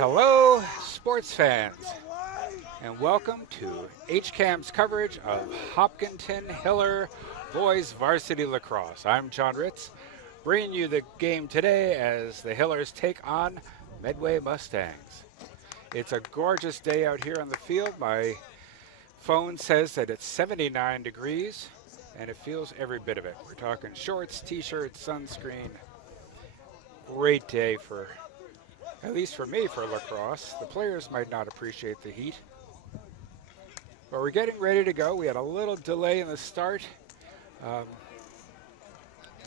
Hello, sports fans, and welcome to HCAM's coverage of Hopkinton Hiller Boys Varsity Lacrosse. I'm John Ritz, bringing you the game today as the Hillers take on Medway Mustangs. It's a gorgeous day out here on the field. My phone says that it's 79 degrees, and it feels every bit of it. We're talking shorts, t-shirts, sunscreen. Great day for, at least for me, for lacrosse. The players might not appreciate the heat, but we're getting ready to go. We had a little delay in the start. Um,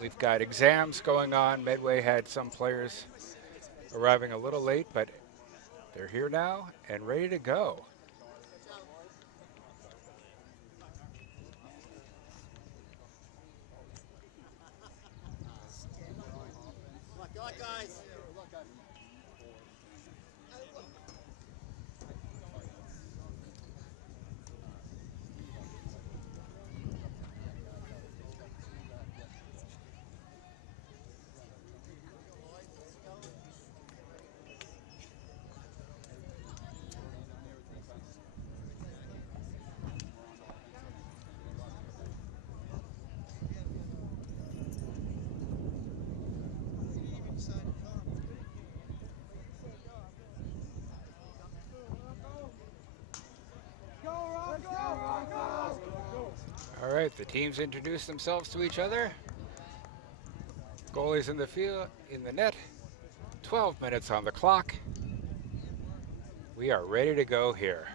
we've got exams going on. Medway had some players arriving a little late, but they're here now and ready to go. All right, the teams introduce themselves to each other. Goalies in the field, in the net. 12 minutes on the clock. We are ready to go here.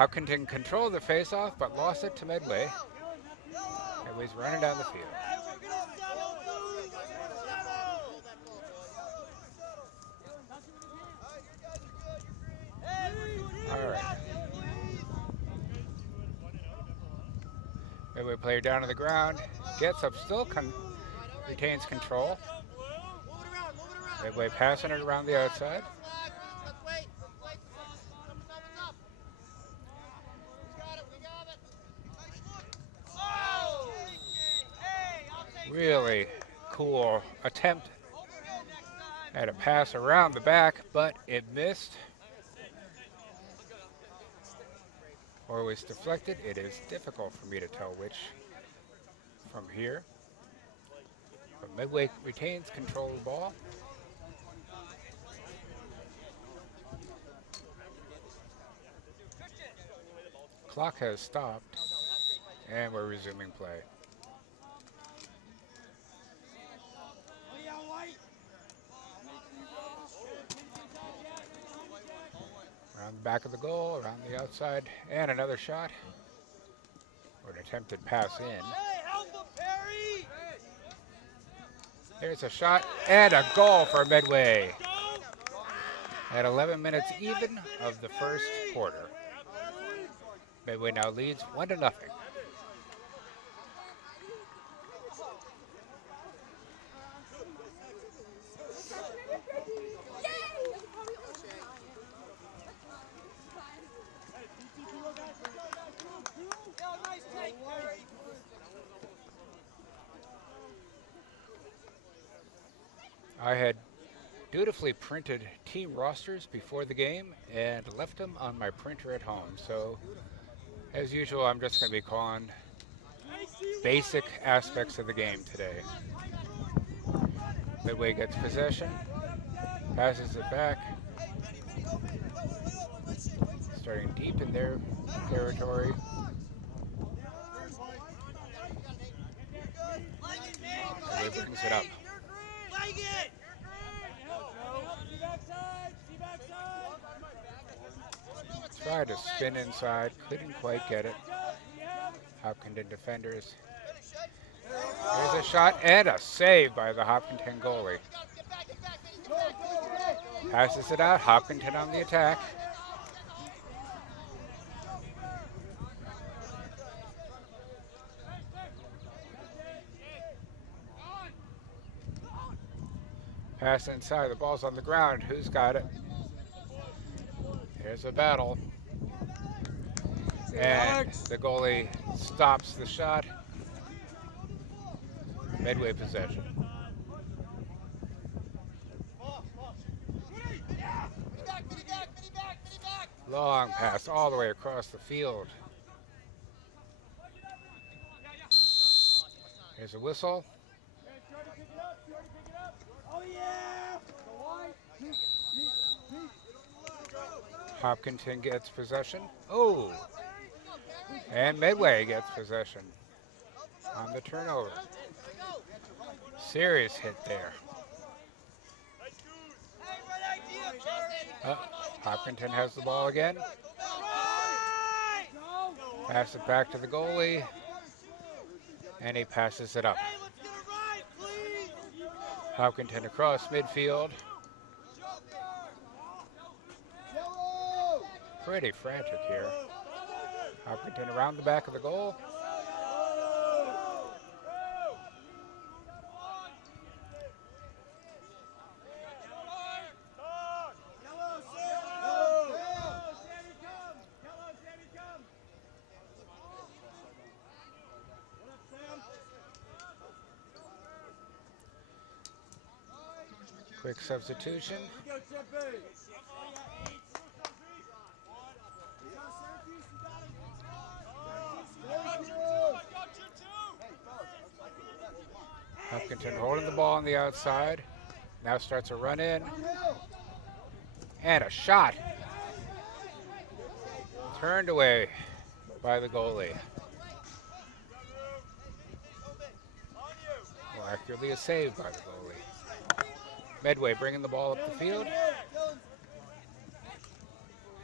Hopkinton controlled the faceoff, but lost it to Medway. Medway's running down the field. All right. Medway player down on the ground, gets up, still retains control. Medway passing it around the outside. Really cool attempt at a pass around the back, but it missed. Or was deflected. It is difficult for me to tell which from here. But Medway retains control of the ball. Clock has stopped, and we're resuming play. Around the back of the goal, around the outside, and another shot. Or an attempted pass in. There's a shot and a goal for Medway. At 11 minutes even of the first quarter. Medway now leads 1-0. I had dutifully printed team rosters before the game and left them on my printer at home. So, as usual, I'm just going to be calling basic aspects of the game today. Medway gets possession, passes it back, starting deep in their territory. Medway brings it up. Tried to spin inside, couldn't quite get it. Hopkinton defenders. There's a shot and a save by the Hopkinton goalie. Passes it out, Hopkinton on the attack. Pass inside, the ball's on the ground. Who's got it? Here's a battle. And the goalie stops the shot. Medway possession. Long pass all the way across the field. Here's a whistle. Hopkinton gets possession. Oh! And Medway gets possession on the turnover. Serious hit there. Hopkinton has the ball again. Pass it back to the goalie. And he passes it up. Hopkinton across midfield. Pretty frantic here. Hopkinton around the back of the goal. Quick substitution. Hopkinton holding the ball on the outside. Now starts a run in. And a shot. Turned away by the goalie. Well, accurately a save by the goalie. Medway bringing the ball up the field.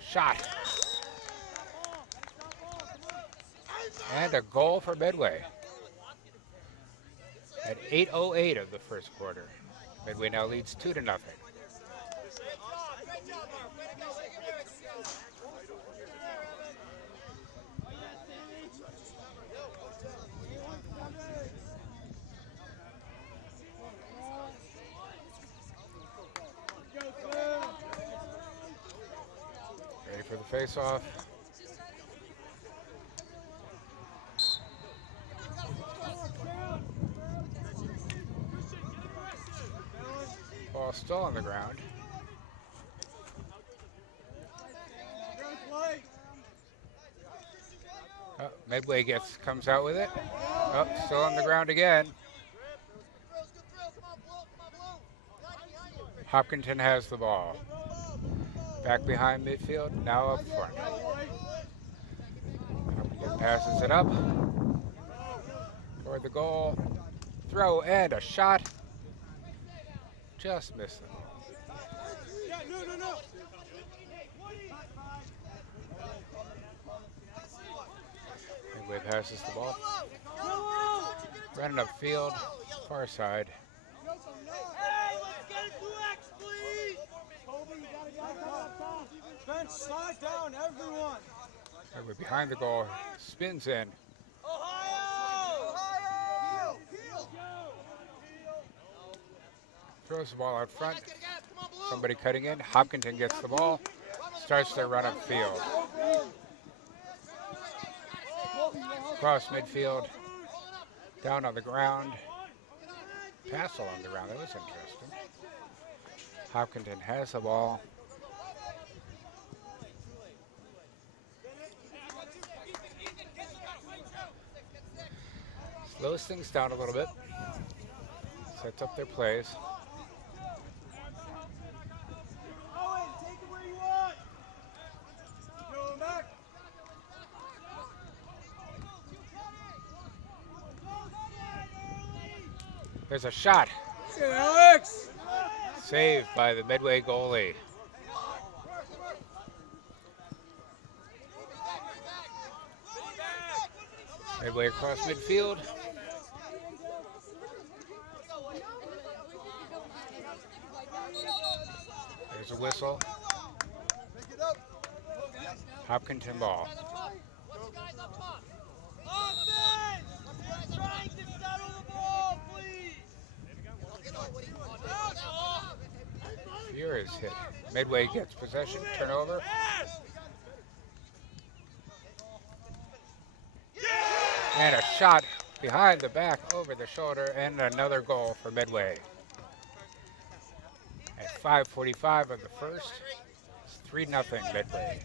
Shot. And a goal for Medway. At 8:08 of the first quarter. Medway now leads 2-0. Ready for the face-off. Ball still on the ground. Oh, Medway comes out with it. Oh, still on the ground again. Hopkinton has the ball. Back behind midfield, now up front. Hopkinton passes it up toward the goal. Throw and a shot. Just missed the ball. Medway passes the ball. Running upfield, far side. Bench, slide down, everyone. Medway behind the goal, spins in. Throws the ball out front. Somebody cutting in. Hopkinton gets the ball. Starts their run upfield. Cross midfield. Down on the ground. Pass along the ground. That was interesting. Hopkinton has the ball. Slows things down a little bit. Sets up their plays. There's a shot. Alex! Saved by the Medway goalie. Medway across midfield. There's a whistle. Hopkinton ball. Trying to settle the ball, please. corner is hit. Medway gets possession, turnover. And a shot behind the back, over the shoulder, and another goal for Medway. At 5:45 of the first, it's 3-0 Medway.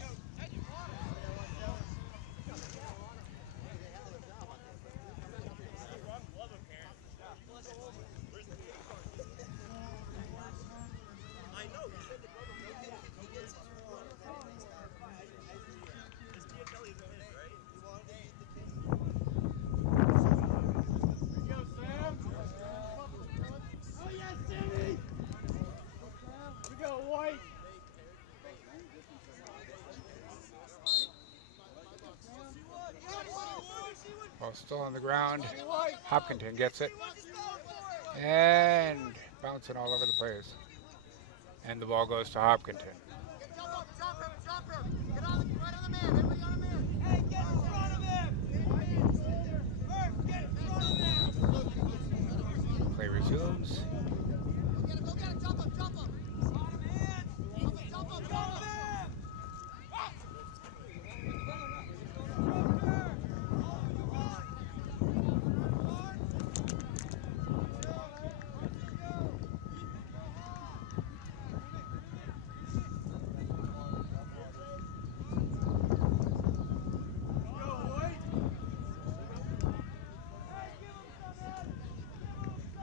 Ball still on the ground. Hopkinton gets it. And bouncing all over the place. And the ball goes to Hopkinton. Play resumes.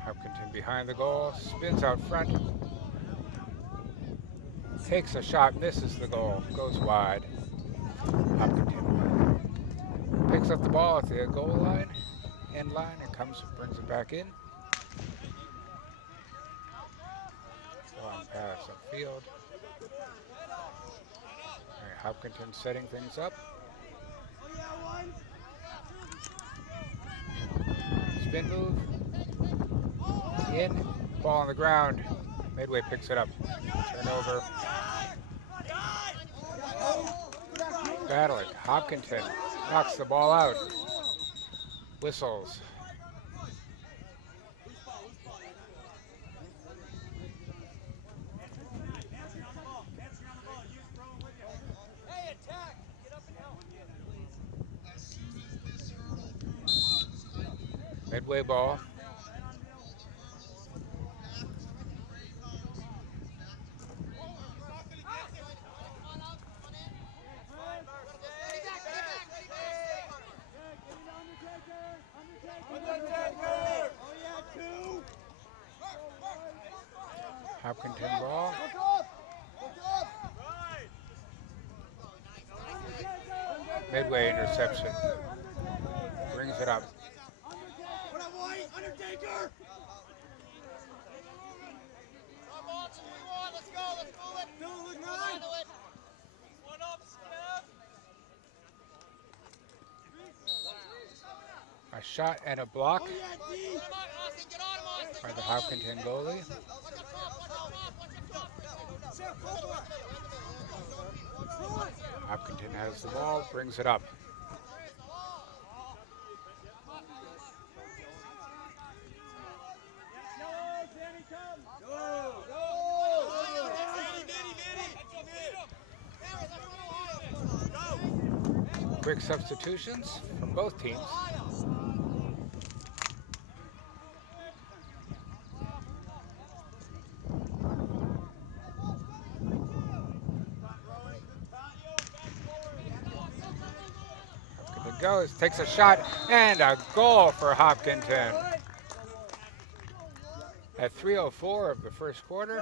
Hopkinton behind the goal, spins out front. Takes a shot, misses the goal, goes wide. Hopkinton picks up the ball at the goal line, end line, and brings it back in. Long pass upfield. All right, Hopkinton setting things up. Spin move. In, ball on the ground. Medway picks it up. Turnover. Battling. Hopkinton knocks the ball out. Whistles. Medway ball. Hopkinton ball. Medway interception. Brings it up. A shot and a block by the Hopkinton goalie. Hopkinton has the ball, brings it up. Quick substitutions from both teams. Goes, takes a shot, and a goal for Hopkinton. At 3:04 of the first quarter,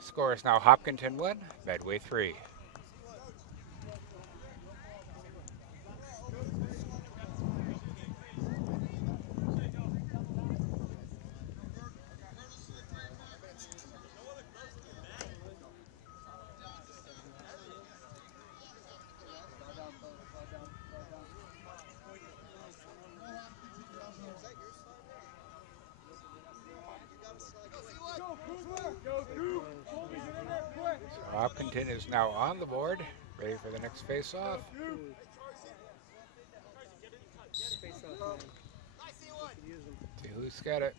score is now Hopkinton 1, Medway 3. Hopkinton is now on the board, ready for the next face-off. See who's got it.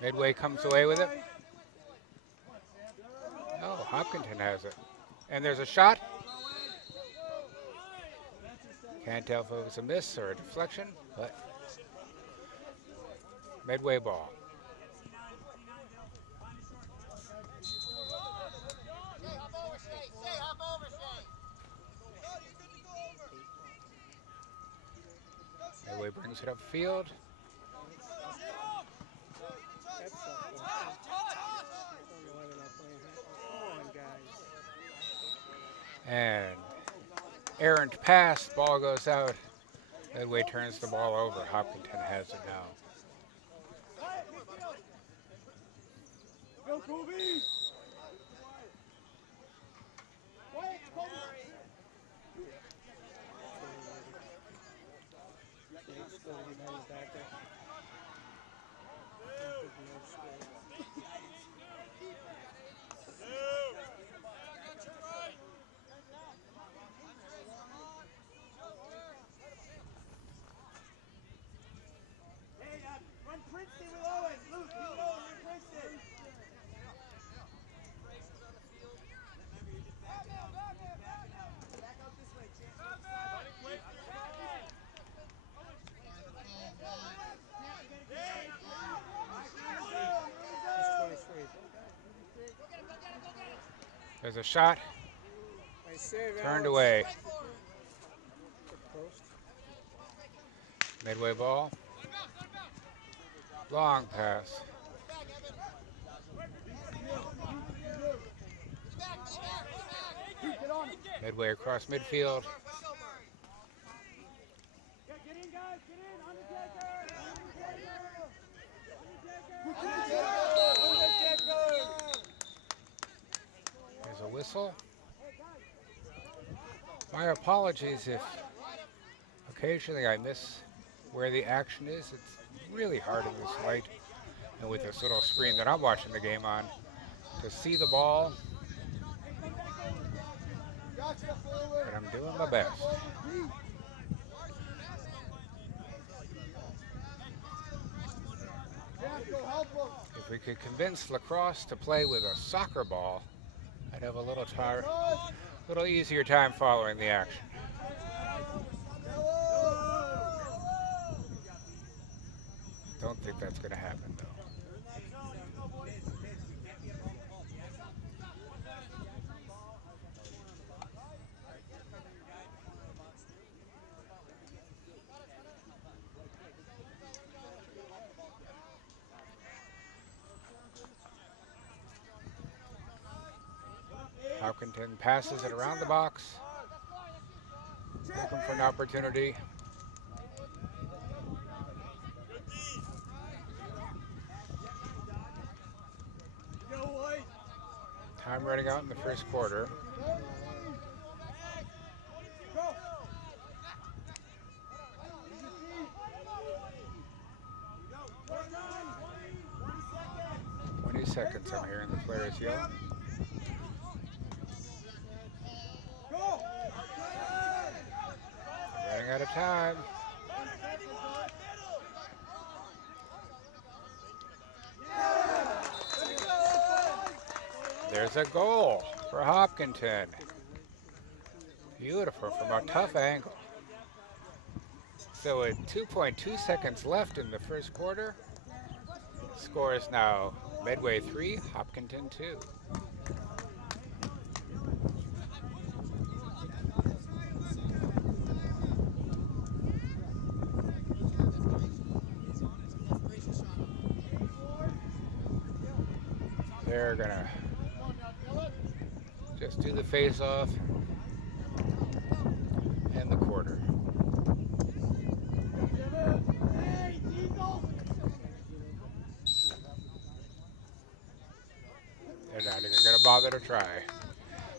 Medway comes away with it. Oh, Hopkinton has it. And there's a shot. Can't tell if it was a miss or a deflection, but Medway ball. Medway brings it upfield. And errant pass, ball goes out. Medway turns the ball over. Hopkinton has it now. There's a shot. Turned away. Medway ball. Long pass. Medway across midfield. There's a whistle. My apologies if occasionally I miss where the action is. It's really hard in this light and with this little screen that I'm watching the game on to see the ball. But I'm doing my best. If we could convince Lacrosse to play with a soccer ball, I'd have a little easier time following the action. Don't think that's going to happen, though. Hopkinton passes it around the box, looking for an opportunity. Time running out in the first quarter. Seconds I'm hearing the players yell. Running out of time. There's a goal for Hopkinton. Beautiful from a tough angle. So with 2.2 seconds left in the first quarter, score is now Medway 3, Hopkinton 2. They're gonna just do the face-off and the quarter. They're not even gonna bother to try.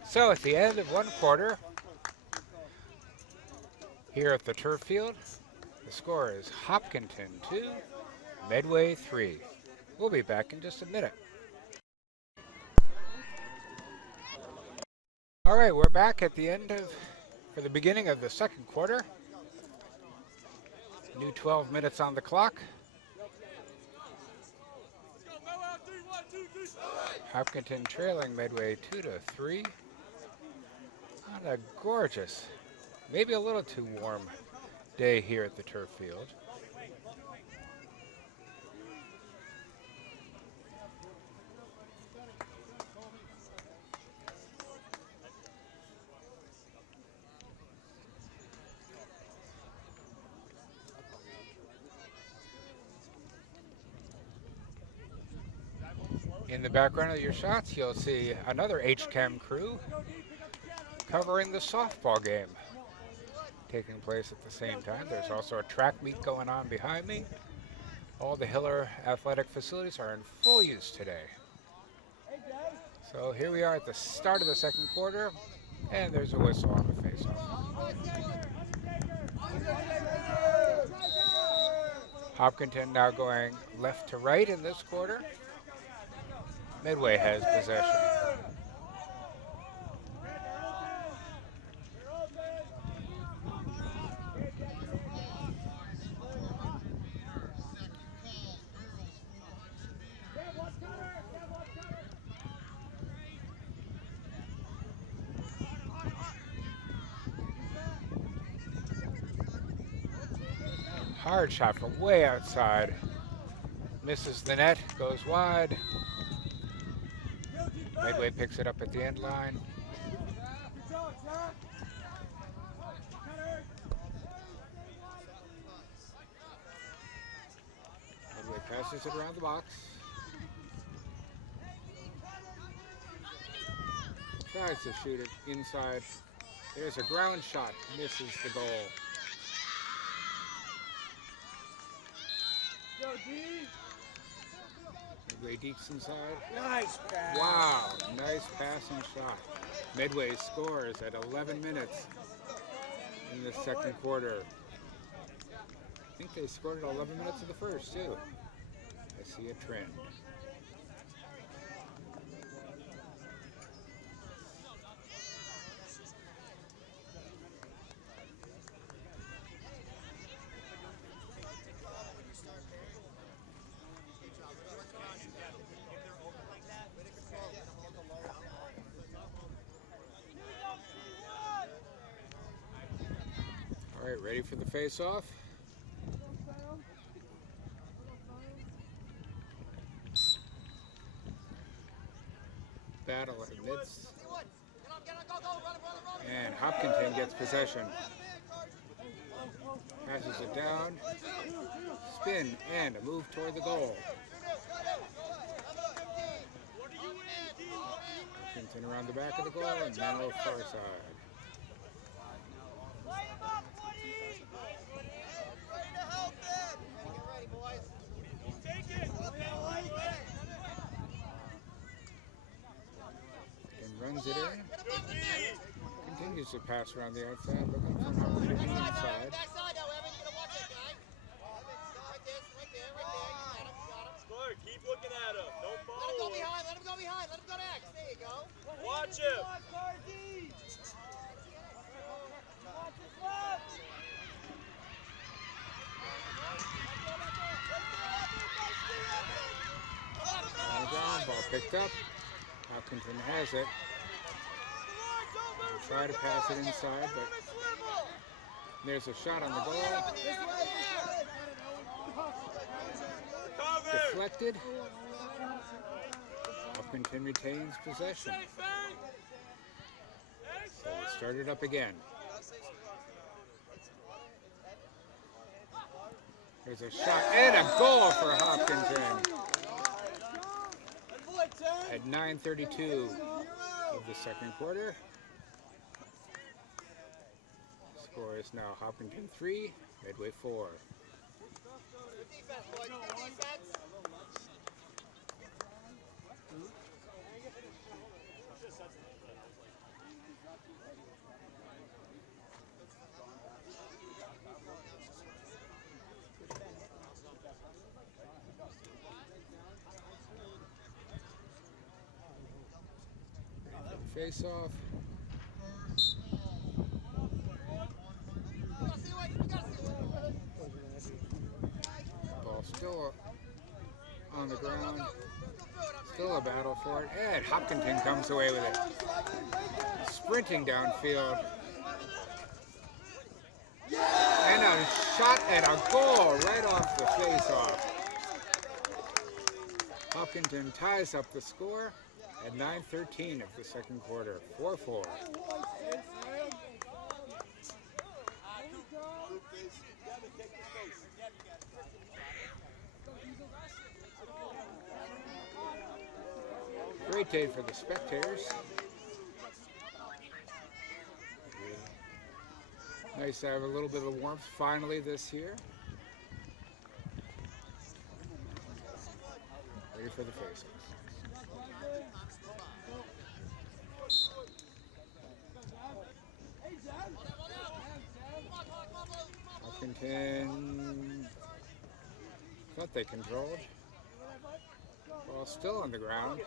So at the end of one quarter, here at the turf field, the score is Hopkinton 2, Medway 3. We'll be back in just a minute. All right, we're back at the end for the beginning of the second quarter. New 12 minutes on the clock. Hopkinton trailing Medway 2-3 on a gorgeous, maybe a little too warm day here at the turf field. In the background of your shots, you'll see another HCAM crew covering the softball game taking place at the same time. There's also a track meet going on behind me. All the Hiller athletic facilities are in full use today. So here we are at the start of the second quarter, and there's a whistle on the faceoff. Hopkinton now going left to right in this quarter. Medway has possession. Hard shot from way outside. Misses the net, goes wide. Medway picks it up at the end line. Medway passes it around the box. Tries to shoot it inside. There's a ground shot, misses the goal. Medway dekes inside. Nice pass. Wow, nice passing shot. Medway scores at 11 minutes in the second quarter. I think they scored at 11 minutes of the first, too. I see a trend. All right, ready for the face-off? Battle amidst. And Hopkinton gets possession. Passes it down. Spin and a move toward the goal. Hopkinton around the back of the goal and now far side. Runs it in. Continues to pass around the outside, looking for an opportunity inside. Keep looking at him. Don't follow. Let him go behind. Let him go behind. Let him go next. There you go. Watch him. On the ground, ball picked up. Hopkinton has it. They'll try to pass it inside, but there's a shot on the goal. Deflected. Hopkinton retains possession. So we start it up again. There's a shot and a goal for Hopkinton at 9:32 of the second quarter. Score is now Hopkinton 3, Medway 4. Good defense, boys. Good defense. Face off. Ball still on the ground. Still a battle for it. And Hopkinton comes away with it. Sprinting downfield. And a shot and a goal right off the face-off. Hopkinton ties up the score at 9:13 of the second quarter. 4-4. Great day for the spectators. Nice to have a little bit of warmth finally this year. Ready for the face. Hopkinton thought they controlled. Ball still on the ground.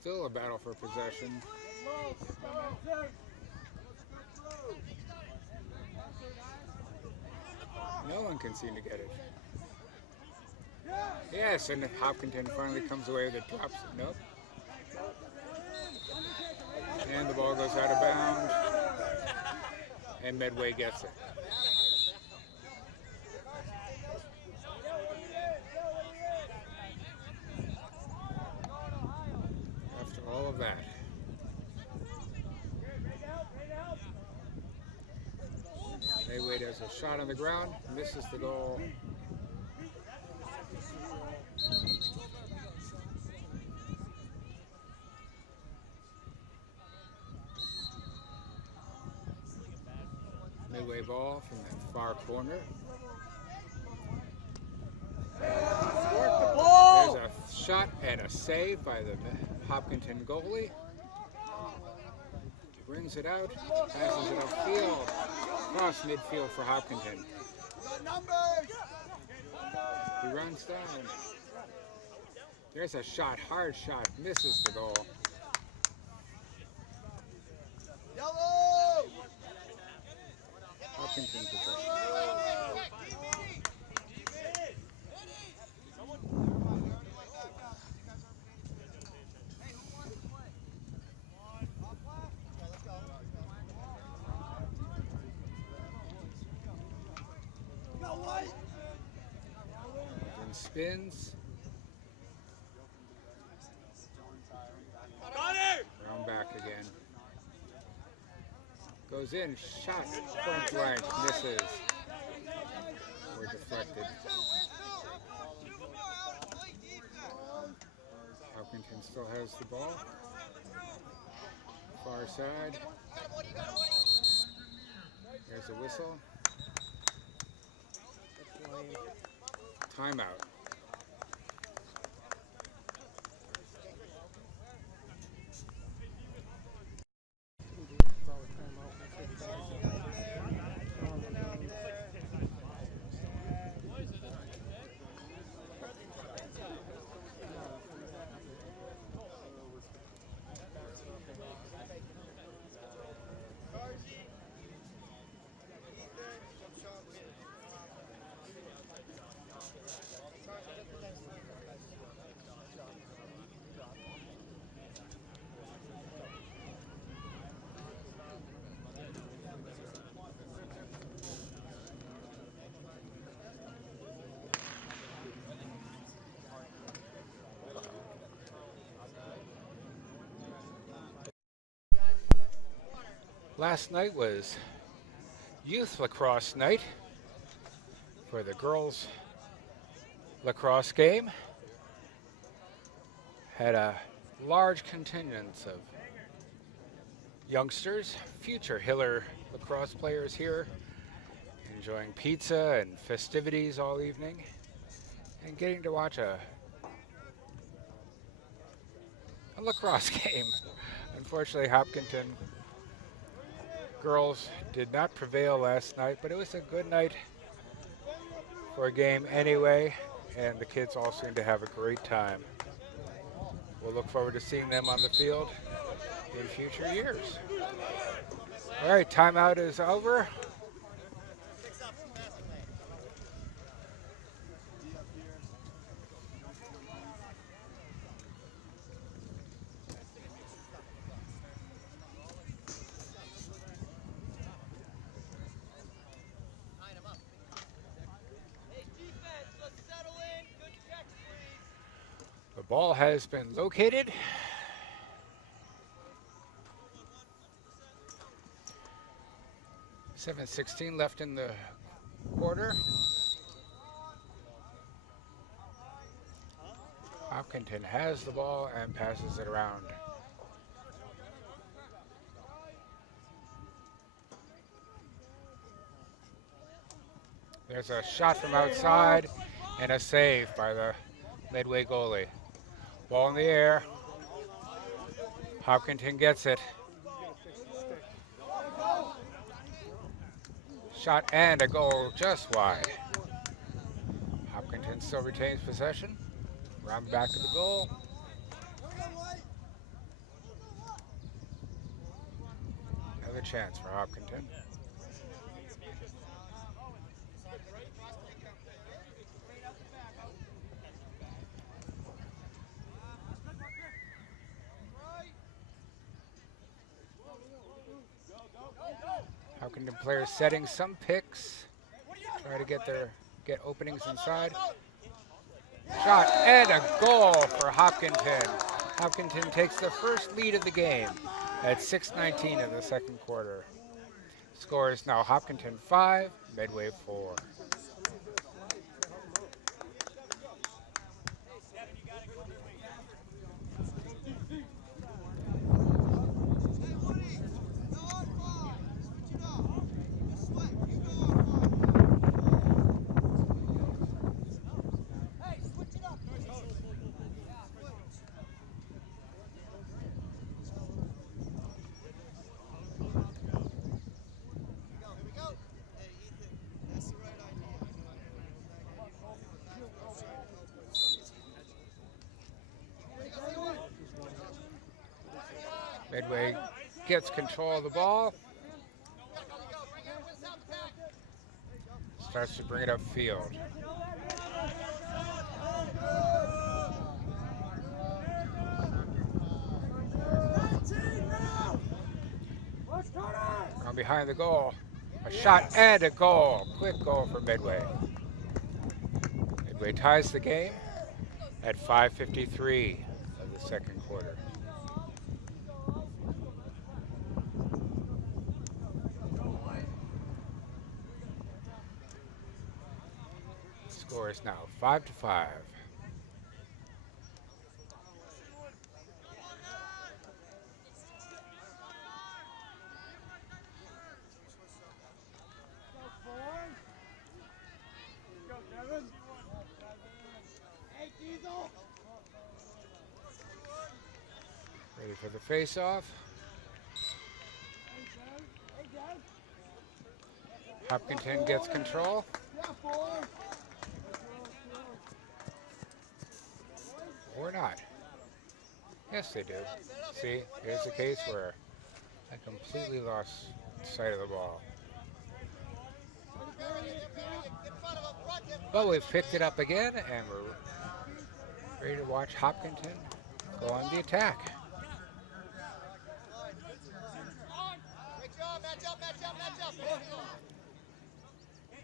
Still a battle for possession. No one can seem to get it. Yes, and Hopkinton finally comes away with it. Drops it. Nope. And the ball goes out of bounds. And Medway gets it. After all of that. Medway does a shot on the ground, misses the goal. Medway ball from that far corner. There's a shot and a save by the Hopkinton goalie. He brings it out, passes it upfield, across midfield for Hopkinton. He runs down. There's a shot, hard shot, misses the goal. Hopkinton possession. Then spins. Round back again. Goes in, shot, point blank, misses. Or deflected. Hopkinton still has the ball. Far side. There's a whistle. Timeout. Last night was youth lacrosse night for the girls lacrosse game. Had a large contingent of youngsters, future Hiller lacrosse players here, enjoying pizza and festivities all evening, and getting to watch a lacrosse game. Unfortunately, Hopkinton girls did not prevail last night, but it was a good night for a game anyway, and the kids all seem to have a great time. We'll look forward to seeing them on the field in future years. All right, timeout is over. The ball has been located. .716 left in the quarter. Hopkinton has the ball and passes it around. There's a shot from outside and a save by the Medway goalie. Ball in the air. Hopkinton gets it. Shot and a goal just wide. Hopkinton still retains possession. Round back to the goal. Another chance for Hopkinton. Hopkinton players setting some picks. Try to get openings inside. Shot and a goal for Hopkinton. Hopkinton takes the first lead of the game at 6:19 in the second quarter. Score is now Hopkinton 5, Medway 4. Medway gets control of the ball. Starts to bring it upfield. From behind the goal. A shot and a goal. Quick goal for Medway. Medway ties the game at 5:53 of the second quarter. Score is now 5-5. Ready for the face-off. Hopkinton gets control. Or not. Yes, they do. See, here's a case where I completely lost sight of the ball. But we've picked it up again, and we're ready to watch Hopkinton go on the attack. Great job, match up.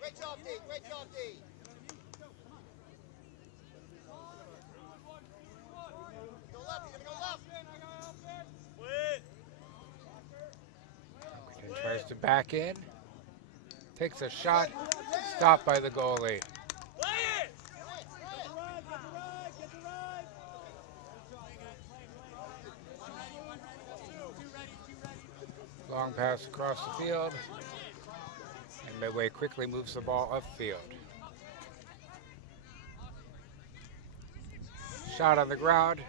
Great job, D. Great job, D. Go left, you're gonna go left. Hopkinton tries to back in. Takes a shot. Stopped by the goalie. Long pass across the field. And Medway quickly moves the ball upfield. Shot on the ground.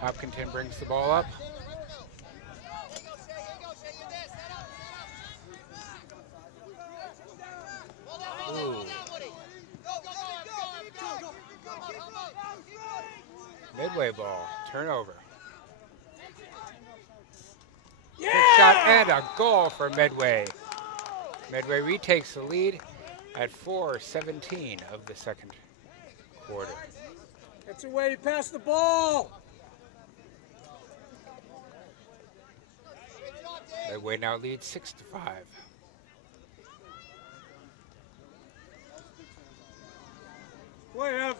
Hopkinton brings the ball up. Ooh. Medway ball, turnover. Yeah! Good shot and a goal for Medway. Medway retakes the lead at 4:17 of the second quarter. It's away, pass the ball! Medway now leads 6-5. Play, Ev.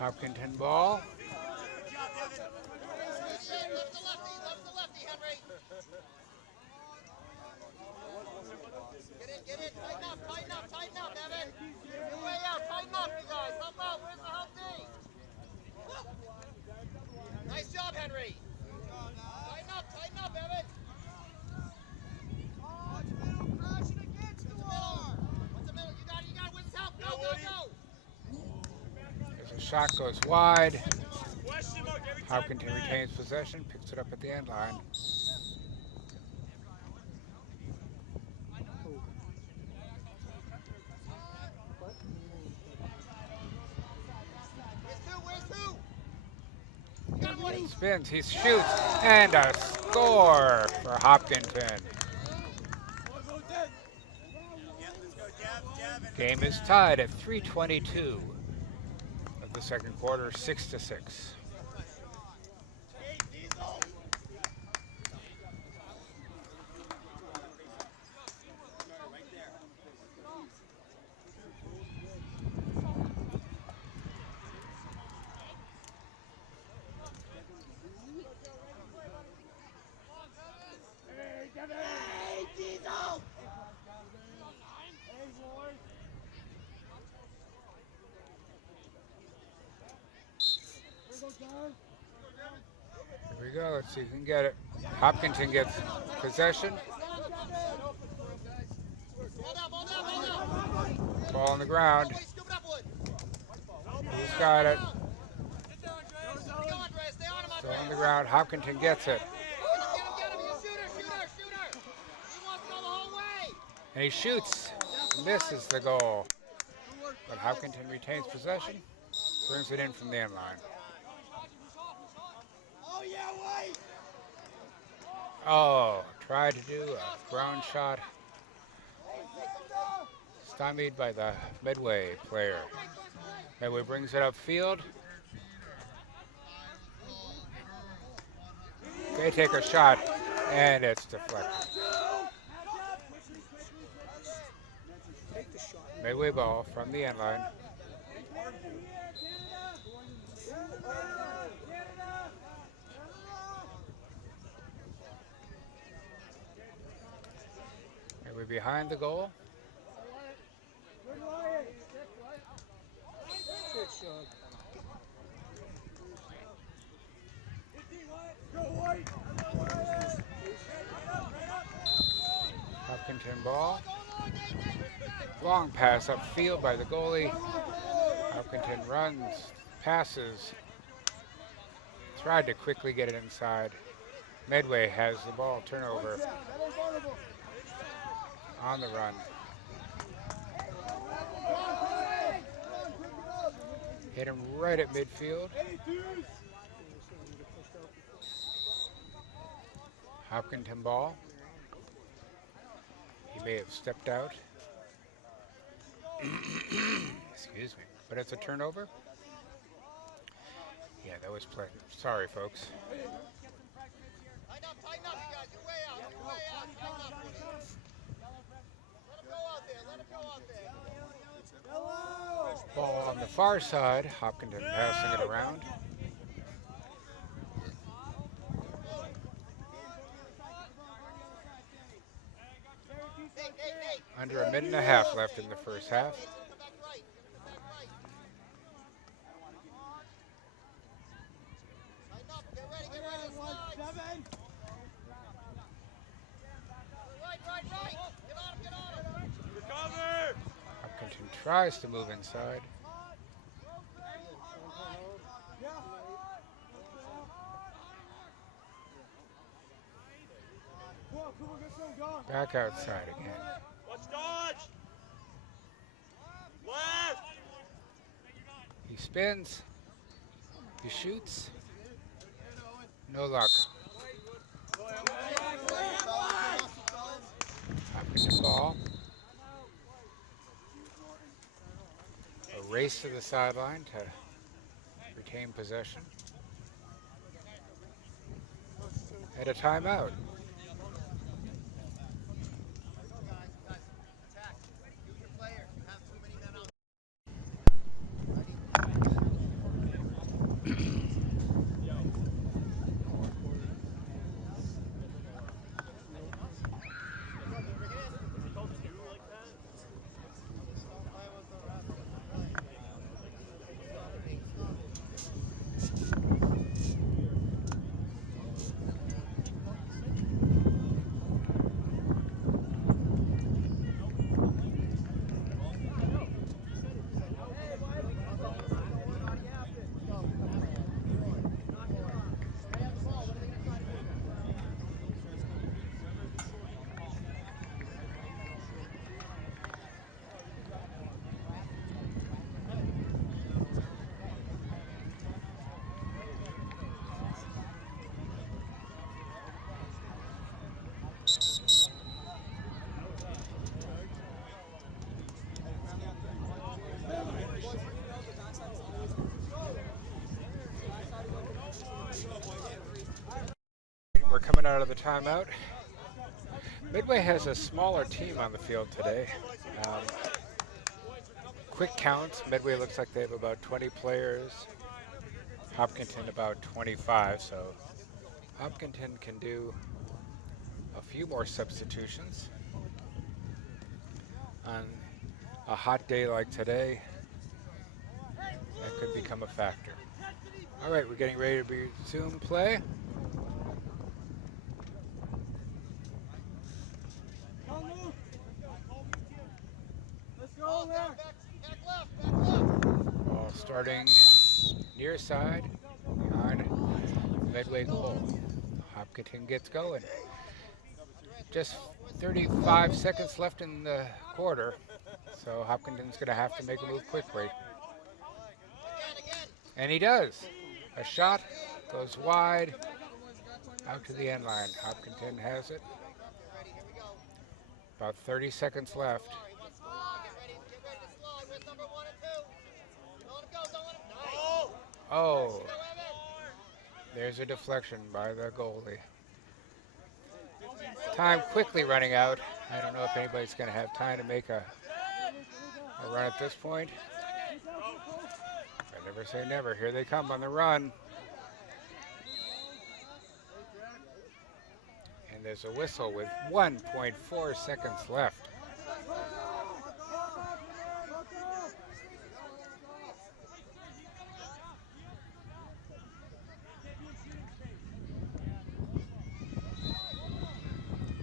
Hopkinton ball. Get in, tighten up, Evan. Your way out, tighten up, you guys. Help out, where's the help team? Nice job, Henry. Tighten up, Evan. Watch middle, crashing against the wall. What's the middle? You got it, where's the help? Go. As a shot goes wide. Hopkinton retains possession, picks it up at the end line. Spins, he shoots, and a score for Hopkinton. Game is tied at 3:22 of the second quarter, 6-6. Here we go, let's see if we can get it. Hopkinton gets possession. Ball on the ground. Who's got it? Still on the ground, Hopkinton gets it. And he shoots, misses the goal. But Hopkinton retains possession, brings it in from the end line. Oh, tried to do a ground shot. Stymied by the Medway player. Medway brings it upfield. They take a shot, and it's deflected. Medway ball from the end line. Medway behind the goal. Hopkinton ball. Long pass upfield by the goalie. Hopkinton runs, passes. Tried to quickly get it inside. Medway has the ball, turnover. On the run. Hit him right at midfield. Hopkinton ball. He may have stepped out. Excuse me. But it's a turnover. Yeah, that was play. Sorry, folks. Tighten up, you guys. You're way out. Tighten up. Let him go out there. Ball on the far side. Hopkinton passing it around. Under a minute and a half left in the first half. tries to move inside. Back outside again. Watch dodge. Left. He spins. He shoots. No luck. Hopkins ball. A race to the sideline to retain possession. And a timeout. We're coming out of the timeout. Medway has a smaller team on the field today. Quick counts, Medway looks like they have about 20 players. Hopkinton about 25, so Hopkinton can do a few more substitutions. On a hot day like today, that could become a factor. All right, we're getting ready to resume play. Ball starting near side, behind Medway goal. Hopkinton gets going. Just 35 seconds left in the quarter, so Hopkinton's going to have to make a move quickly. And he does. A shot goes wide, out to the end line. Hopkinton has it. About 30 seconds left. Oh, there's a deflection by the goalie. Time quickly running out. I don't know if anybody's going to have time to make a run at this point. I never say never. Here they come on the run. And there's a whistle with 1.4 seconds left.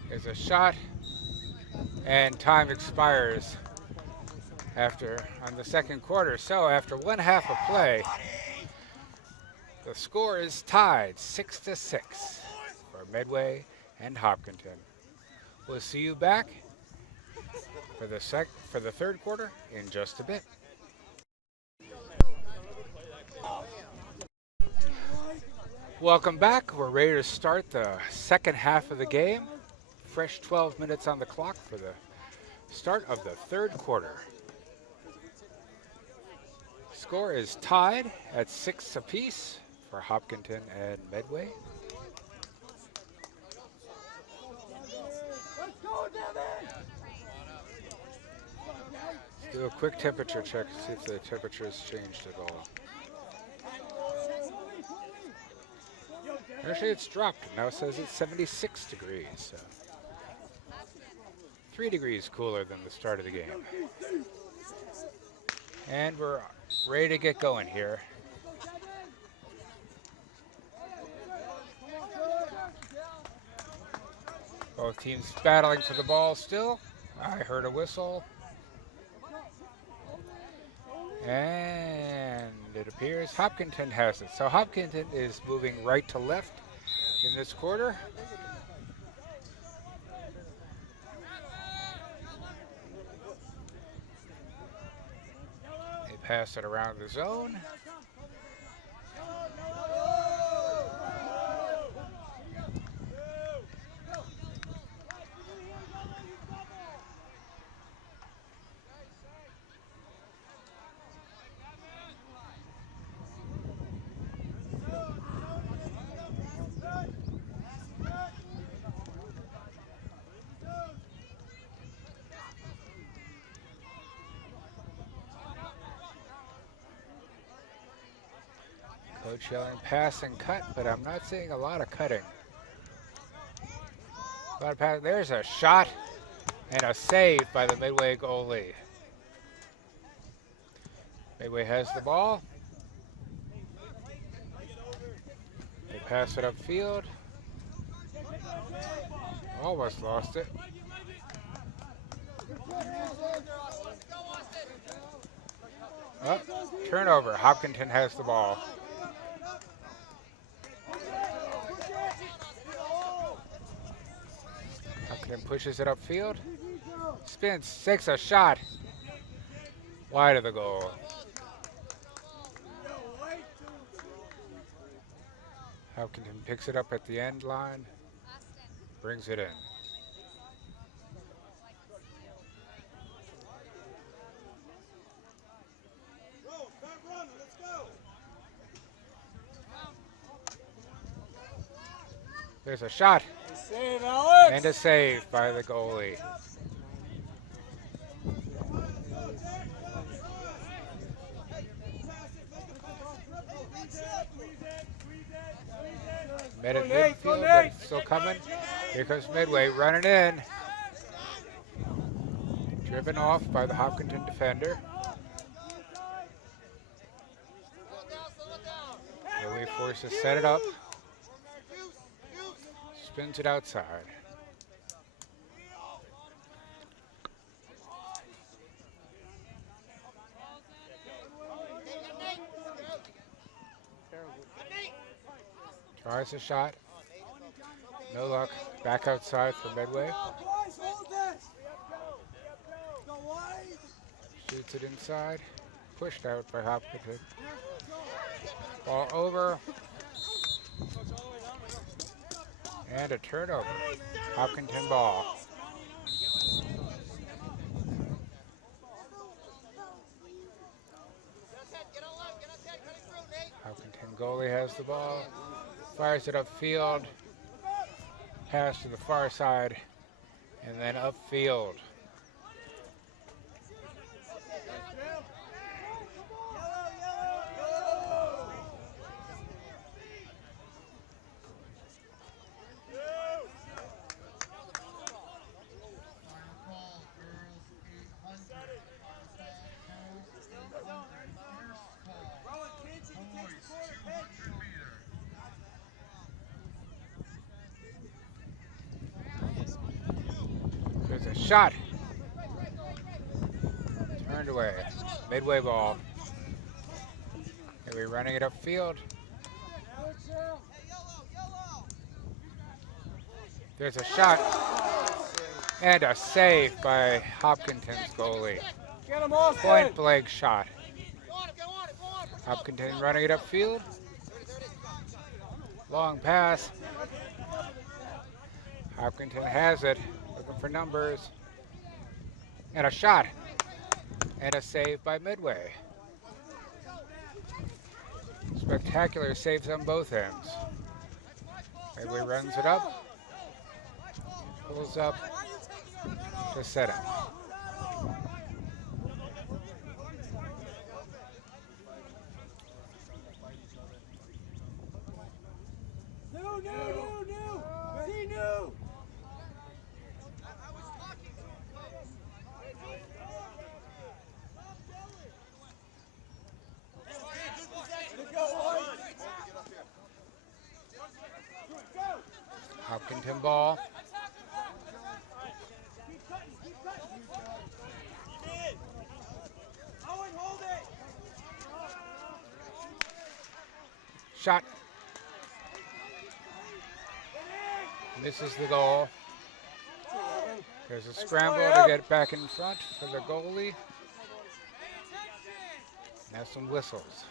There's a shot, and time expires on the second quarter. So after one half of play, the score is tied 6-6 for Medway and Hopkinton. We'll see you back for the third quarter in just a bit. Welcome back. We're ready to start the second half of the game. Fresh 12 minutes on the clock for the start of the third quarter. Score is tied at 6 apiece for Hopkinton and Medway. Let's do a quick temperature check to see if the temperature has changed at all. Actually, it's dropped. Now it says it's 76 degrees. So 3 degrees cooler than the start of the game. And we're ready to get going here. Both teams battling for the ball still. I heard a whistle. And it appears Hopkinton has it. So Hopkinton is moving right to left in this quarter. They pass it around the zone. Coach yelling pass and cut, but I'm not seeing a lot of cutting. A lot of pass. There's a shot and a save by the Medway goalie. Medway has the ball. They pass it upfield. Almost lost it. Oh, turnover. Hopkinton has the ball. Hopkinton pushes it upfield. Spins, takes a shot. Wide of the goal. Hopkinton picks it up at the end line. Brings it in. There's a shot. Save, Alex. And a save by the goalie. Met at midfield, but it's still coming. Here comes Medway running in. Driven off by the Hopkinton defender. Medway forces set it up. Spins it outside. Tries a shot. No luck. Back outside for Medway. Shoots it inside. Pushed out by Hopkinton. Ball over. And a turnover. Hopkinton ball. Hopkinton goalie has the ball. Fires it upfield. Pass to the far side. And then upfield. There's a shot. Turned away. Medway ball. Medway running it upfield. There's a shot. And a save by Hopkinton's goalie. Point blank shot. Hopkinton running it upfield. Long pass. Hopkinton has it. Looking for numbers. And a shot. And a save by Medway. Spectacular saves on both ends. Medway runs it up. Pulls up to set it. Hopkinton ball. Shot. Misses the goal. There's a scramble to get back in front for the goalie. Now some whistles.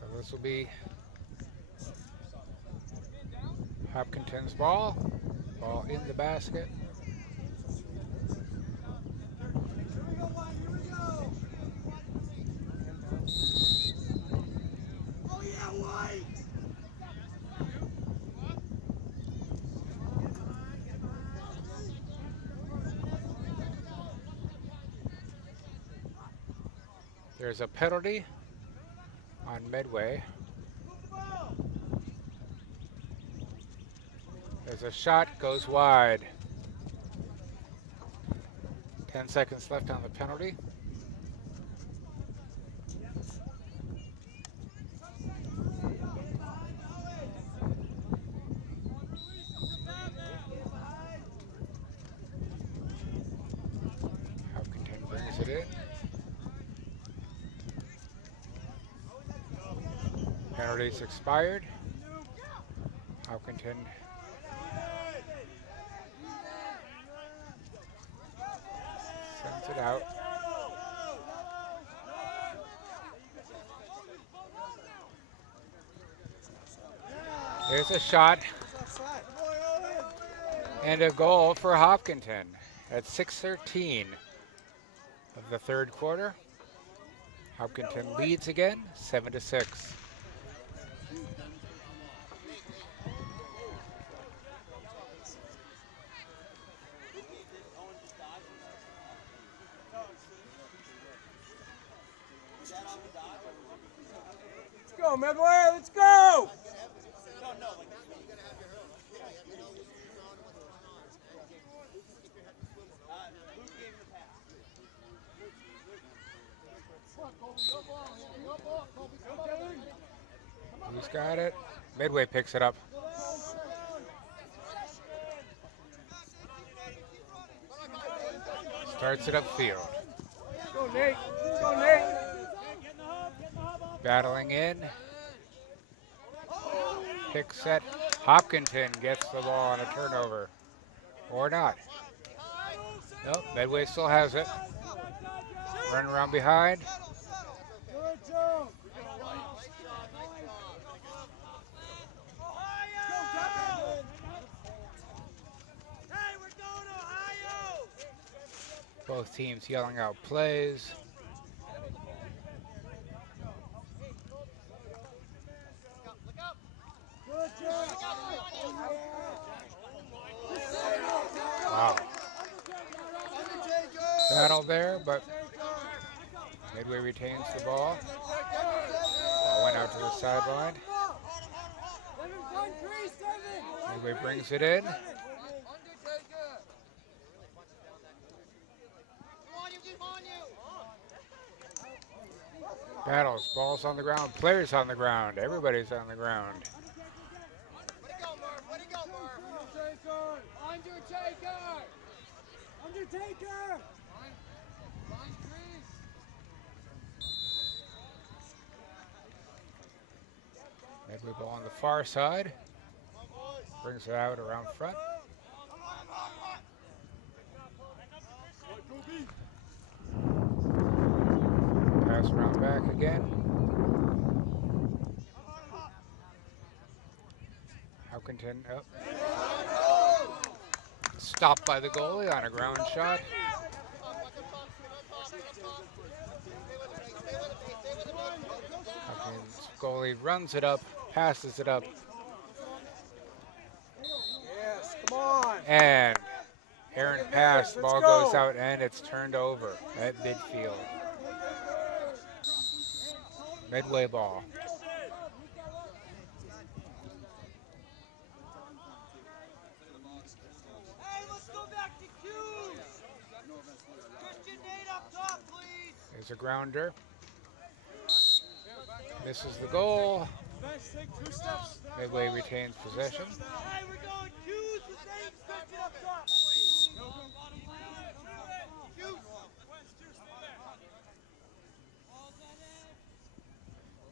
So this will be Hopkinton's ball. Ball in the basket. There's a penalty on Medway. There's a shot, goes wide. 10 seconds left on the penalty. Hopkinton brings it in. Penalty's expired. Hopkinton sends it out. There's a shot and a goal for Hopkinton at 6:13 of the third quarter. Hopkinton leads again, 7-6. Let's go, Medway, let's go! Who's got it? Medway picks it up. Starts it upfield. Go, Nate. Go, Nate. Battling in. Pick set. Hopkinton gets the ball on a turnover. Or not. Nope, Medway still has it. Run around behind. Good job. Hey, we're going Ohio! Both teams yelling out plays. Good job. Wow. Battle there, but Medway retains the ball. Ball went out to the sideline. Medway brings it in. Battles, balls on the ground, players on the ground, everybody's on the ground. Undertaker! Medway ball on the far side. Brings it out around front. Pass around back again. Hopkinton up. Stopped by the goalie on a ground shot. Hopkins goalie runs it up, passes it up, Yes, come on. and errant pass, ball goes out, and it's turned over at midfield. Medway ball. There's a grounder. Misses the goal. Medway retains possession. Hey, we're going Q's the same, stretch it up top.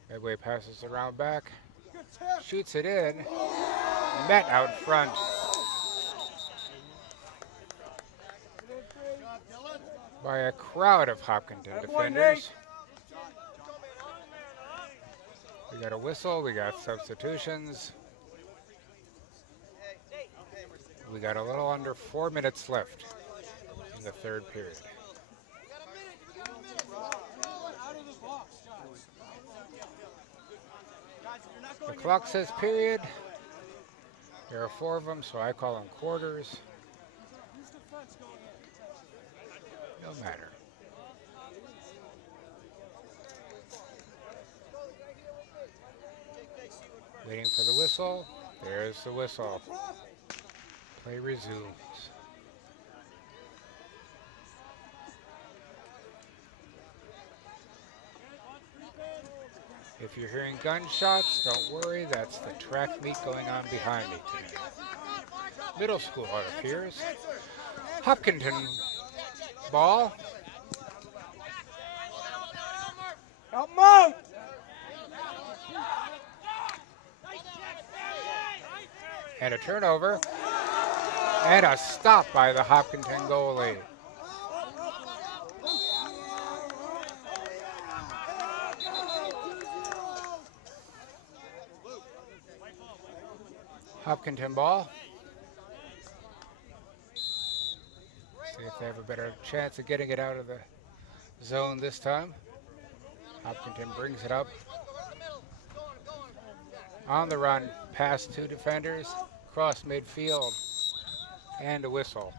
Medway passes around back. Good tip. Shoots it in. Met out front. By a crowd of Hopkinton defenders. We got a whistle, we got substitutions. We got a little under 4 minutes left in the third period. The clock says period. There are 4 of them, so I call them quarters. No matter. Waiting for the whistle. There's the whistle. Play resumes. If you're hearing gunshots, don't worry, that's the track meet going on behind me today. Middle school, it appears. Hopkinton ball. Help him out. And a turnover. And a stop by the Hopkinton goalie. Hopkinton ball. See if they have a better chance of getting it out of the zone this time. Hopkinton brings it up. On the run, past 2 defenders, cross midfield, and a whistle.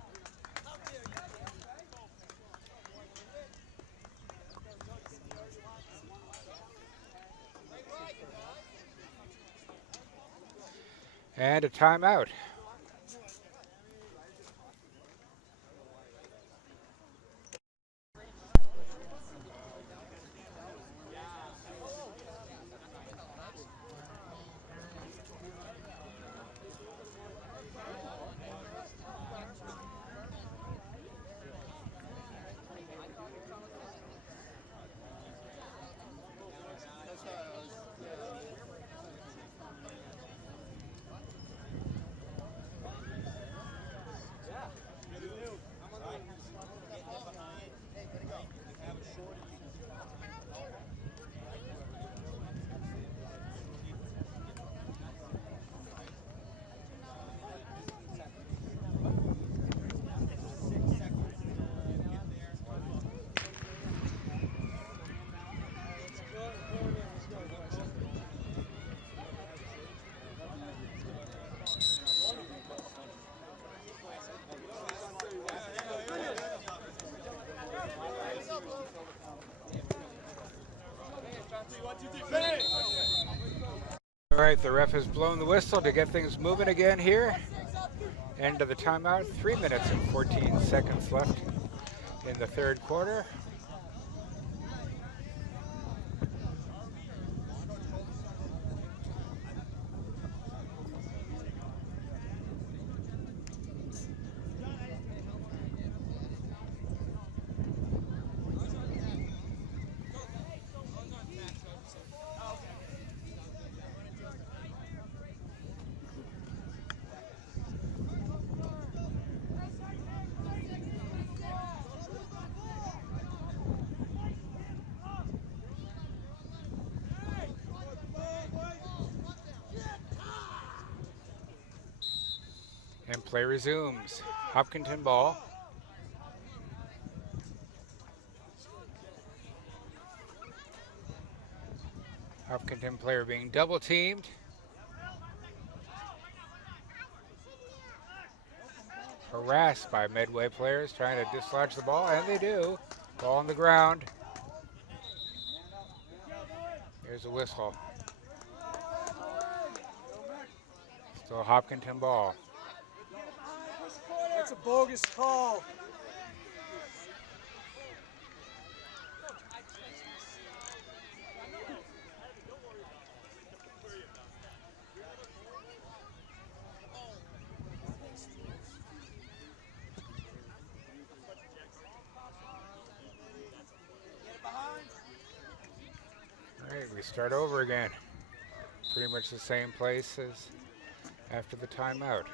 And a timeout. All right, the ref has blown the whistle to get things moving again here. End of the timeout, 3 minutes and 14 seconds left in the third quarter. And play resumes. Hopkinton ball. Hopkinton player being double teamed. Harassed by Medway players trying to dislodge the ball, and they do. Ball on the ground. Here's a whistle. Still a Hopkinton ball. That's a bogus call. start over again. Pretty much the same place as after the timeout.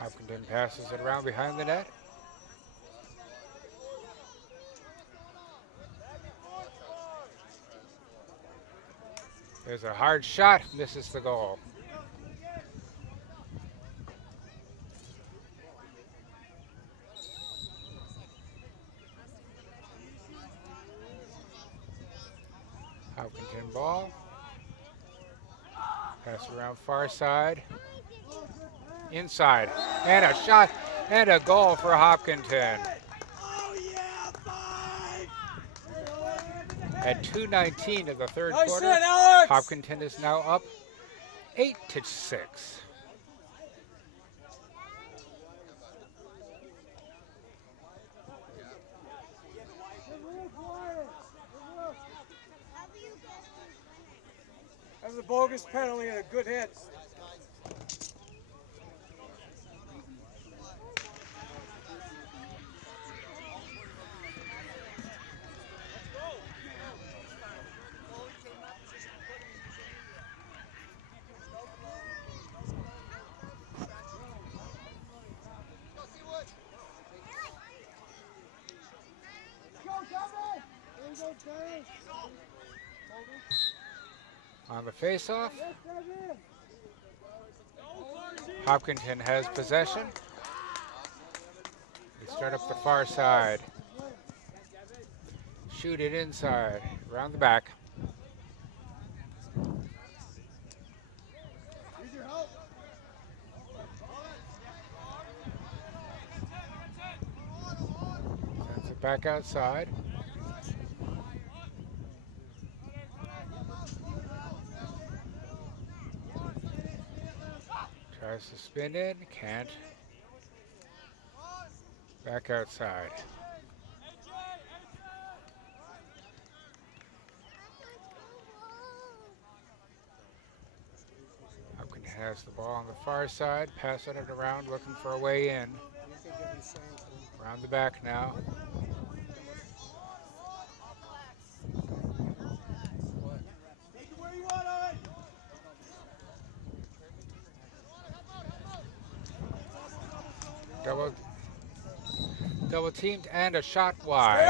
Hopkinton passes it around behind the net. There's a hard shot, misses the goal. Hopkinton ball. Pass around far side. Inside. And a shot and a goal for Hopkinton. At 2:19 of the third quarter, Hopkinton is now up 8-6. That was a bogus penalty and a good hit. On the face-off, Hopkinton has possession. They start up the far side. Shoot it inside, around the back. Sends it back outside. Tries to spin in, can't. Back outside. Hopkins has the ball on the far side, passing it around, looking for a way in. Around the back now. Double teamed and a shot wide.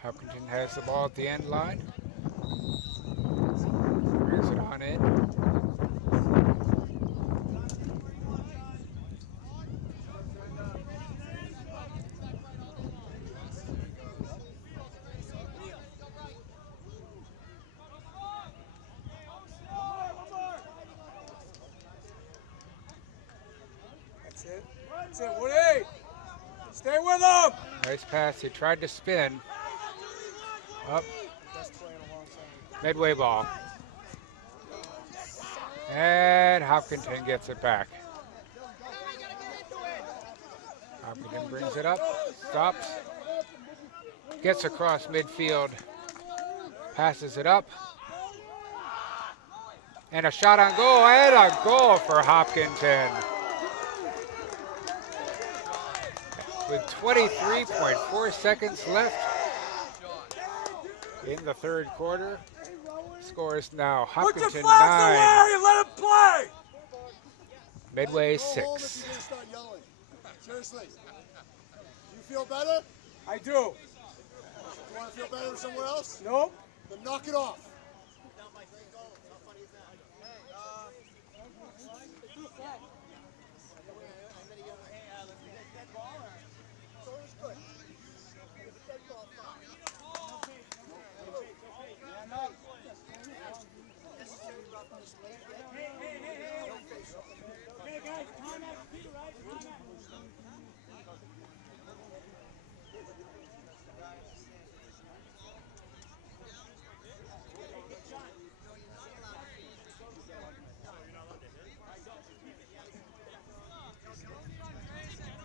Hopkinton has the ball at the end line. Brings it on in. That's it, Woody! Stay with him! Nice pass. He tried to spin. Up. Medway ball. And Hopkinton gets it back. Hopkinton brings it up. Stops. Gets across midfield. Passes it up. And a shot on goal. And a goal for Hopkinton. With 23.4 seconds left in the third quarter. Scores now Hopkinton 9. And let him play! Medway 6. Seriously. You feel better? I do. You want to feel better somewhere else? Nope. Then knock it off.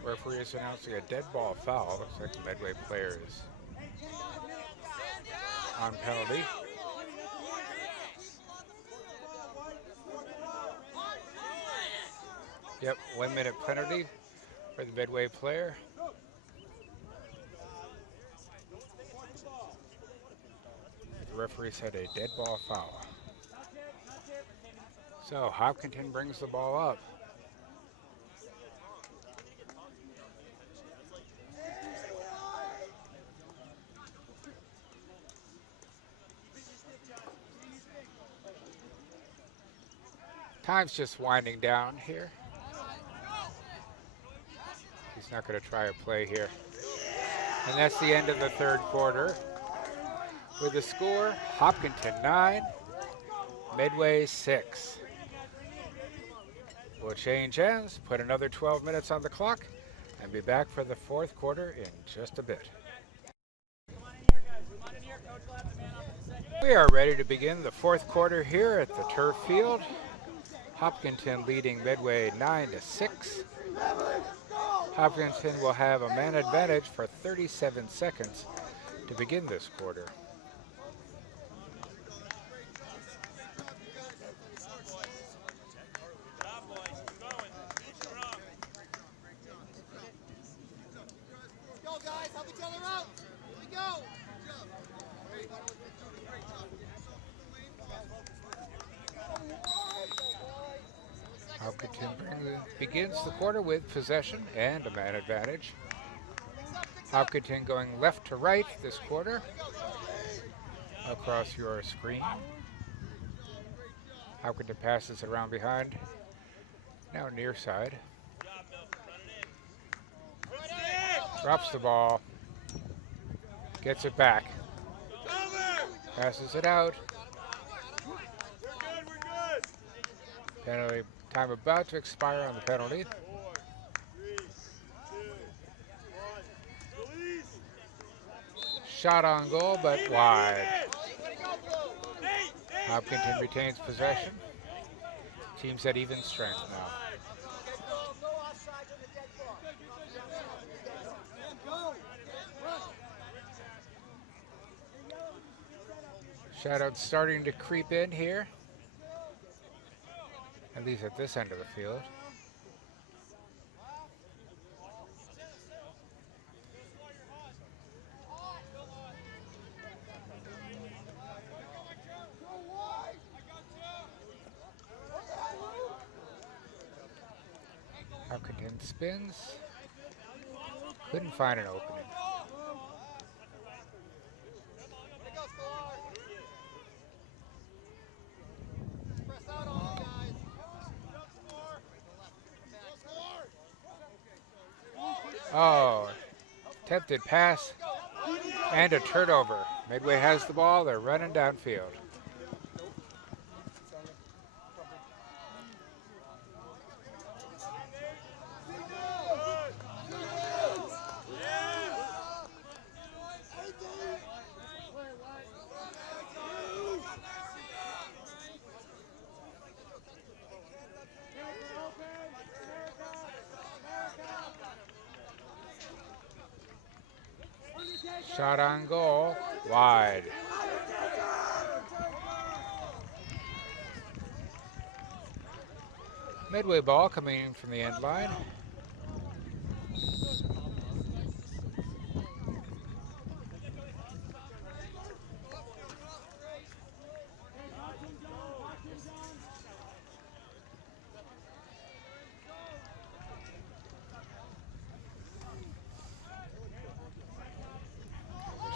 Referee is announcing a dead ball foul. Looks like the Medway player is on penalty. Yep, 1 minute penalty for the Medway player. The referee said a dead ball foul. So Hopkinton brings the ball up. Time's just winding down here. He's not going to try a play here. And that's the end of the third quarter. With the score, Hopkinton 9, Medway 6. We'll change ends, put another 12 minutes on the clock, and be back for the fourth quarter in just a bit. We are ready to begin the fourth quarter here at the turf field. Hopkinton leading Medway 9-6. Hopkinton will have a man advantage for 37 seconds to begin this quarter. Go, guys. Help each other out. Here we go. Hopkinton begins the quarter with possession and a man advantage. Hopkinton going left to right this quarter across your screen. Hopkinton passes it around behind, now near side. Drops the ball, gets it back, passes it out. Penalty time about to expire on the penalty. Shot on goal, but wide. Hopkinton retains possession. Teams at even strength now. Shadow starting to creep in here, at least at this end of the field. Hopkinton spins, couldn't find an opening. Oh, attempted pass and a turnover. Medway has the ball, they're running downfield. Shot on goal, wide. Medway ball coming in from the end line.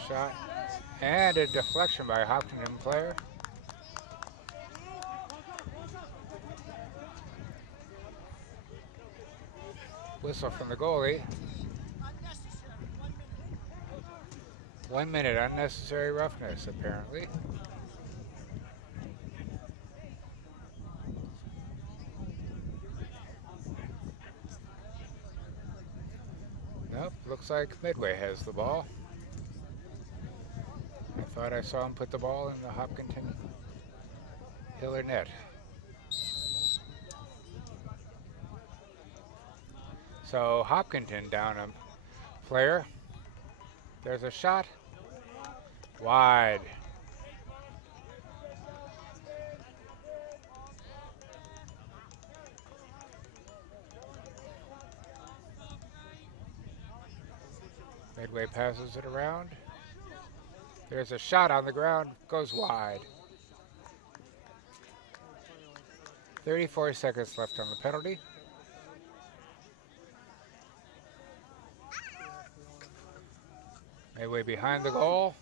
Shot and a deflection by a Hopkinton player. Whistle from the goalie. 1 minute, unnecessary roughness apparently. Nope, looks like Medway has the ball. I thought I saw him put the ball in the Hopkinton Hiller net. So Hopkinton down a player. There's a shot. Wide. Medway passes it around. There's a shot on the ground, goes wide. 34 seconds left on the penalty. Medway behind the goal.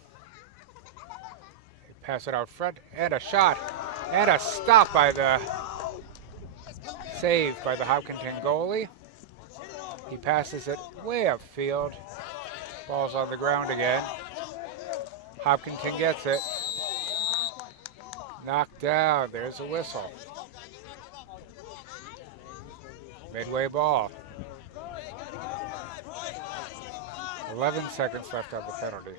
They pass it out front, and a shot, and a stop by the save by the Hopkinton goalie. He passes it way upfield. Ball's on the ground again. Hopkinton gets it. Knocked down. There's a whistle. Medway ball. 11 seconds left on the penalty.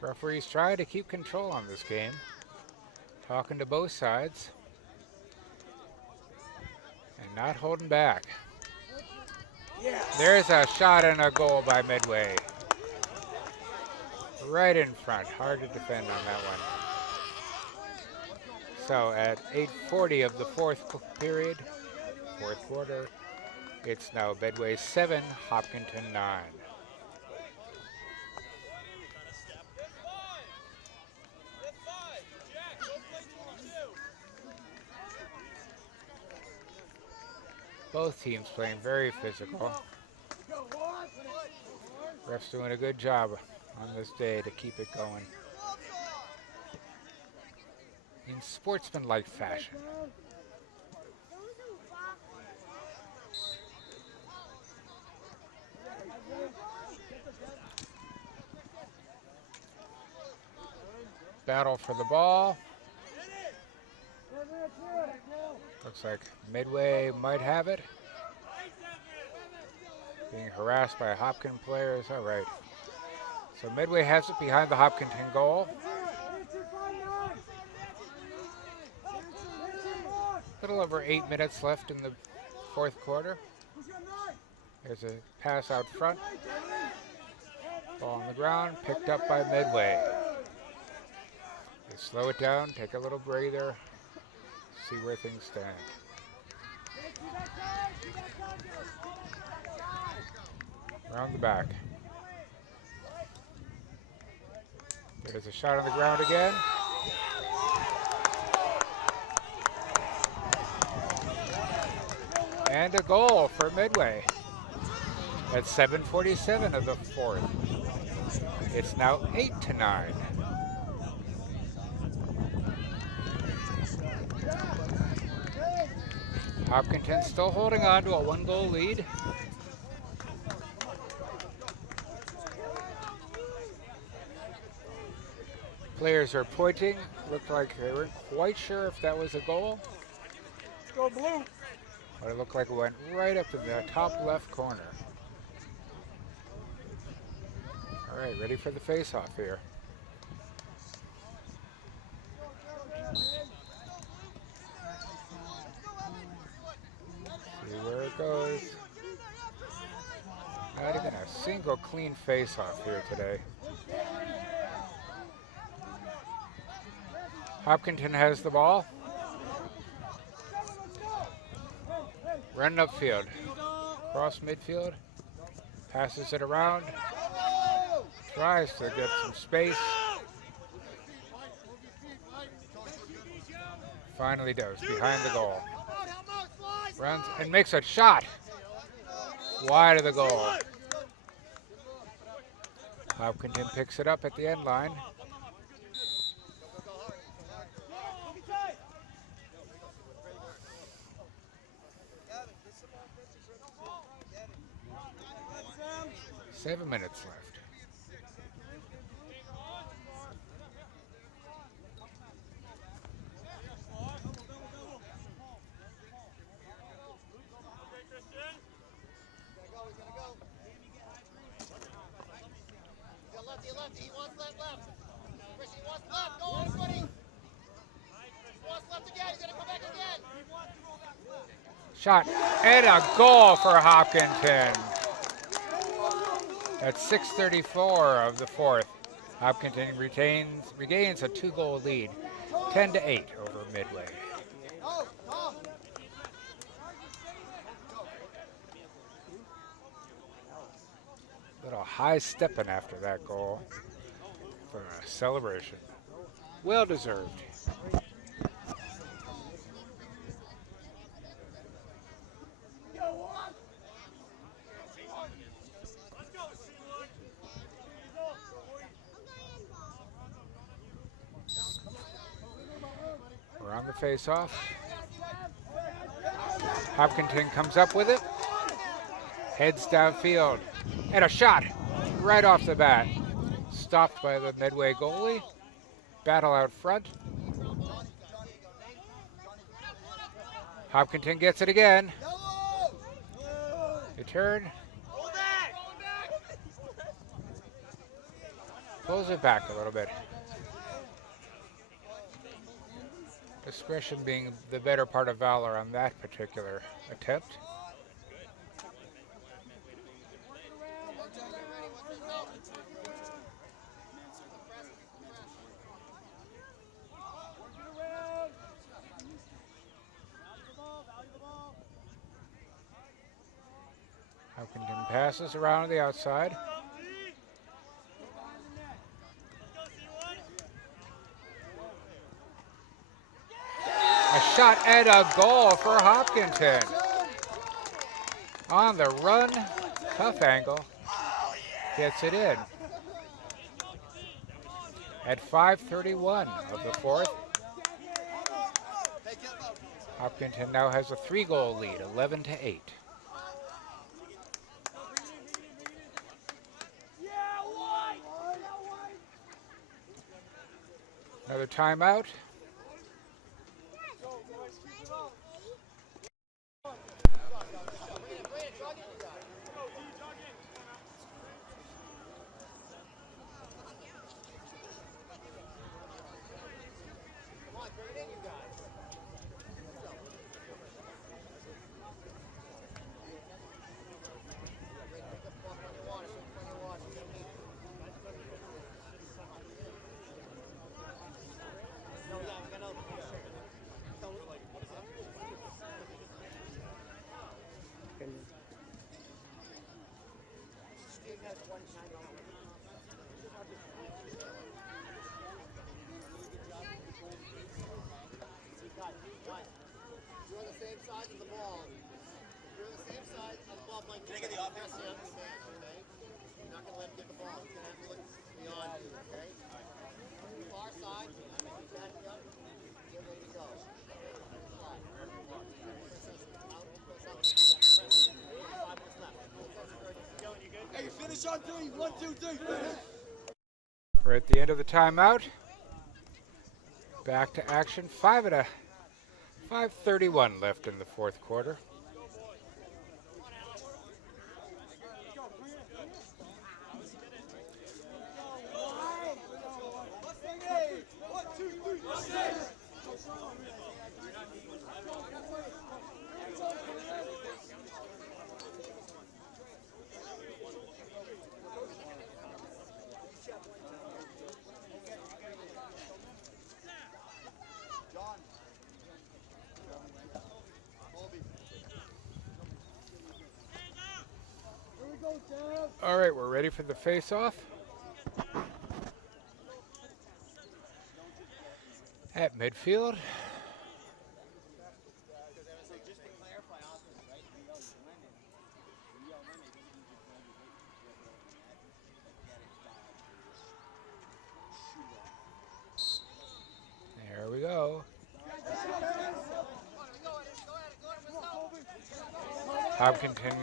Referees trying to keep control on this game. Talking to both sides. And not holding back. Yes. There's a shot and a goal by Medway. Right in front. Hard to defend on that one. So at 8:40 of the fourth quarter, it's now Medway 7, Hopkinton 9. Both teams playing very physical. Ref's doing a good job on this day to keep it going in sportsmanlike fashion. Battle for the ball. Looks like Medway might have it. Being harassed by Hopkins players. All right. So Medway has it behind the Hopkinton goal. Little over 8 minutes left in the fourth quarter. There's a pass out front. Ball on the ground, picked up by Medway. They slow it down, take a little breather, see where things stand. Around the back. There's a shot on the ground again. And a goal for Medway. At 7:47 of the fourth. It's now 8-9. Hopkinton still holding on to a 1-goal lead. Players are pointing. Looked like they weren't quite sure if that was a goal. Let's go blue. But it looked like it went right up in the top left corner. All right, ready for the face-off here. See where it goes. Not even a single clean face-off here today. Hopkinton has the ball. Running upfield. Cross midfield. Passes it around. Tries to get some space. Finally does, behind the goal. Runs and makes a shot. Wide of the goal. Hopkinton picks it up at the end line. Seven minutes left. left. He wants left. Chris, he wants left. Go, everybody. He wants left again. He's going to come back again. Shot and a goal for Hopkinton. At 6:34 of the fourth, Hopkinton regains a 2-goal lead, 10-8 over Medway. Go, Tom. Little high stepping after that goal for a celebration. Well deserved. We're on the face-off. Hopkinton comes up with it. Heads downfield. And a shot right off the bat. Stopped by the Medway goalie. Battle out front. Hopkinton gets it again. Return. Pulls it back a little bit. Discretion being the better part of valor on that particular attempt. Hopkinton passes around the outside. A shot and a goal for Hopkinton. On the run, tough angle, gets it in. At 5:31 of the fourth, Hopkinton now has a 3-goal lead, 11-8. Another timeout. You're on the same side of the ball. You're on the same side of the ball, Mike. Can I get the offense? Okay? You're not going to let him get the ball. He's going to have to look beyond you, okay? Far side. Back up. Get ready to go. Slide. Hey, you finish on 3. 1, 2, 3. Finish. We're at the end of the timeout. Back to action. 5:31 left in the fourth quarter. All right, we're ready for the face-off. At midfield. There we go. Hopkinton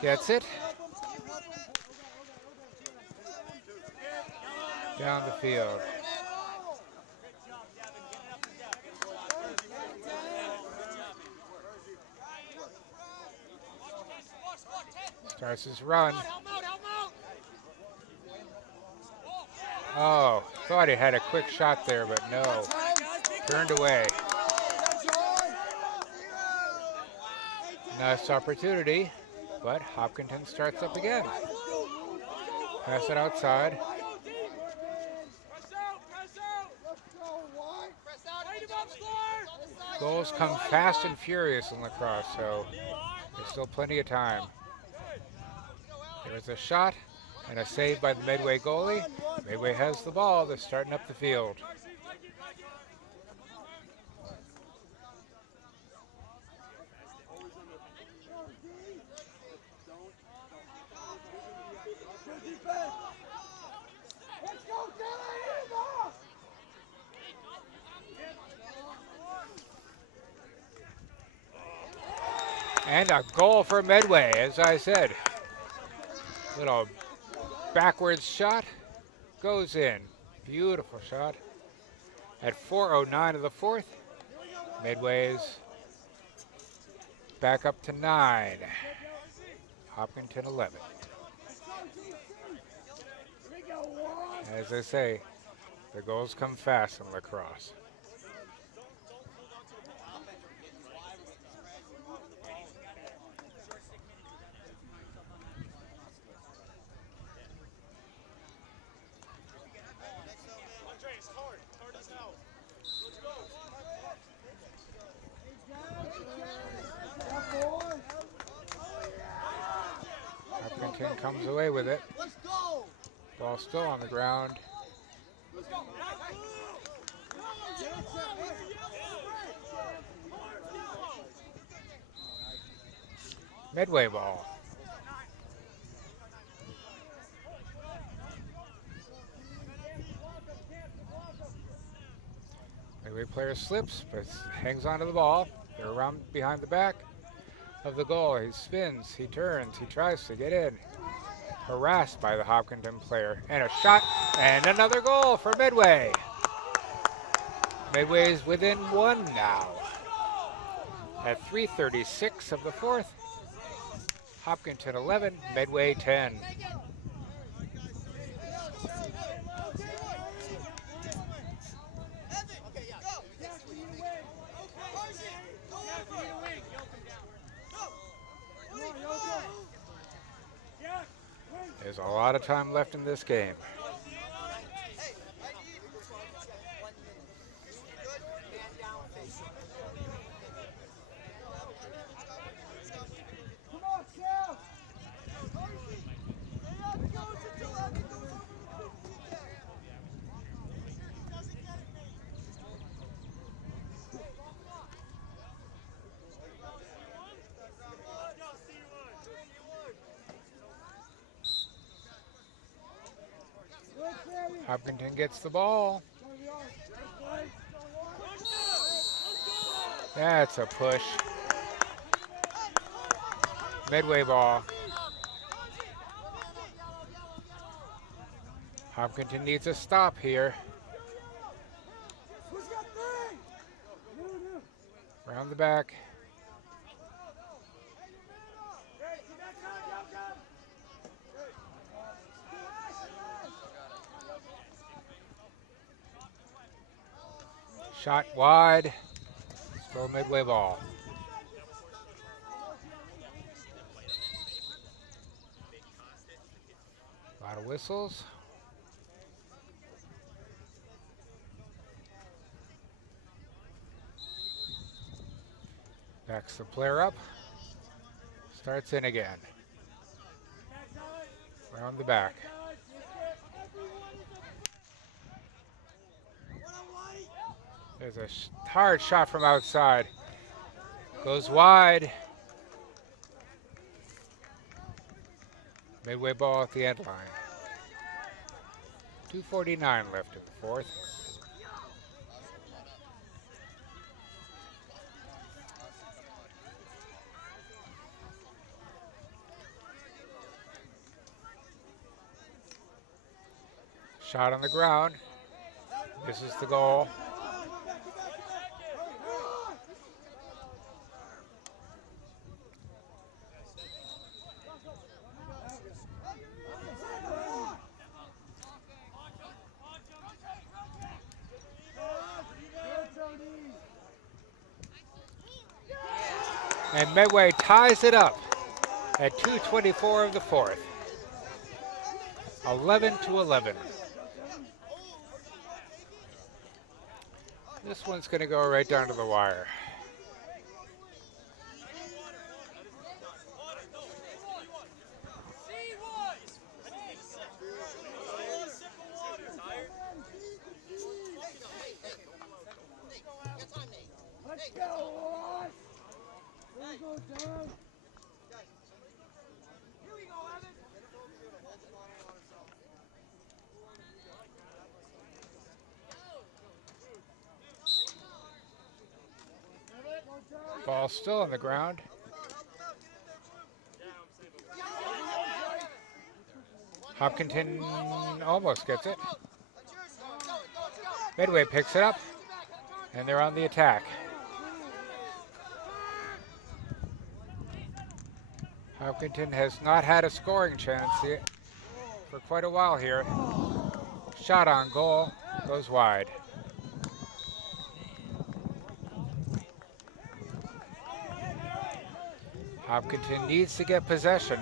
gets it. Down the field. Starts his run. Oh, thought he had a quick shot there, but no. Turned away. Nice opportunity, but Hopkinton starts up again. Pass it outside. Goals come fast and furious in lacrosse, so there's still plenty of time. There's a shot and a save by the Medway goalie. Medway has the ball. They're starting up the field. And a goal for Medway, as I said. Little backwards shot goes in. Beautiful shot. At 4:09 of the fourth, Medway's back up to 9. Hopkinton 11. As I say, the goals come fast in lacrosse. Hopkinton comes away with it. Ball still on the ground. Medway ball. Medway player slips, but hangs onto the ball. They're around behind the back of the goal. He spins, he turns, he tries to get in. Harassed by the Hopkinton player. And a shot, and another goal for Medway. Medway is within 1 now. At 3:36 of the fourth, Hopkinton 11, Medway 10. There's a lot of time left in this game. Hopkinton gets the ball. That's a push. Medway ball. Hopkinton needs a stop here. Around the back. Shot wide. Still Medway ball. A lot of whistles. Backs the player up. Starts in again. Around the back. There's a hard shot from outside. Goes wide. Medway ball at the end line. 2:49 left in the fourth. Shot on the ground. This is the goal. And Medway ties it up at 2:24 of the fourth. 11-11. This one's going to go right down to the wire. Let's go, Ross. Here we go, John. Here we go, Evan. Ball still on the ground. Hopkinton almost gets it. Medway picks it up, and they're on the attack. Hopkinton has not had a scoring chance yet for quite a while here. Shot on goal, goes wide. Hopkinton needs to get possession.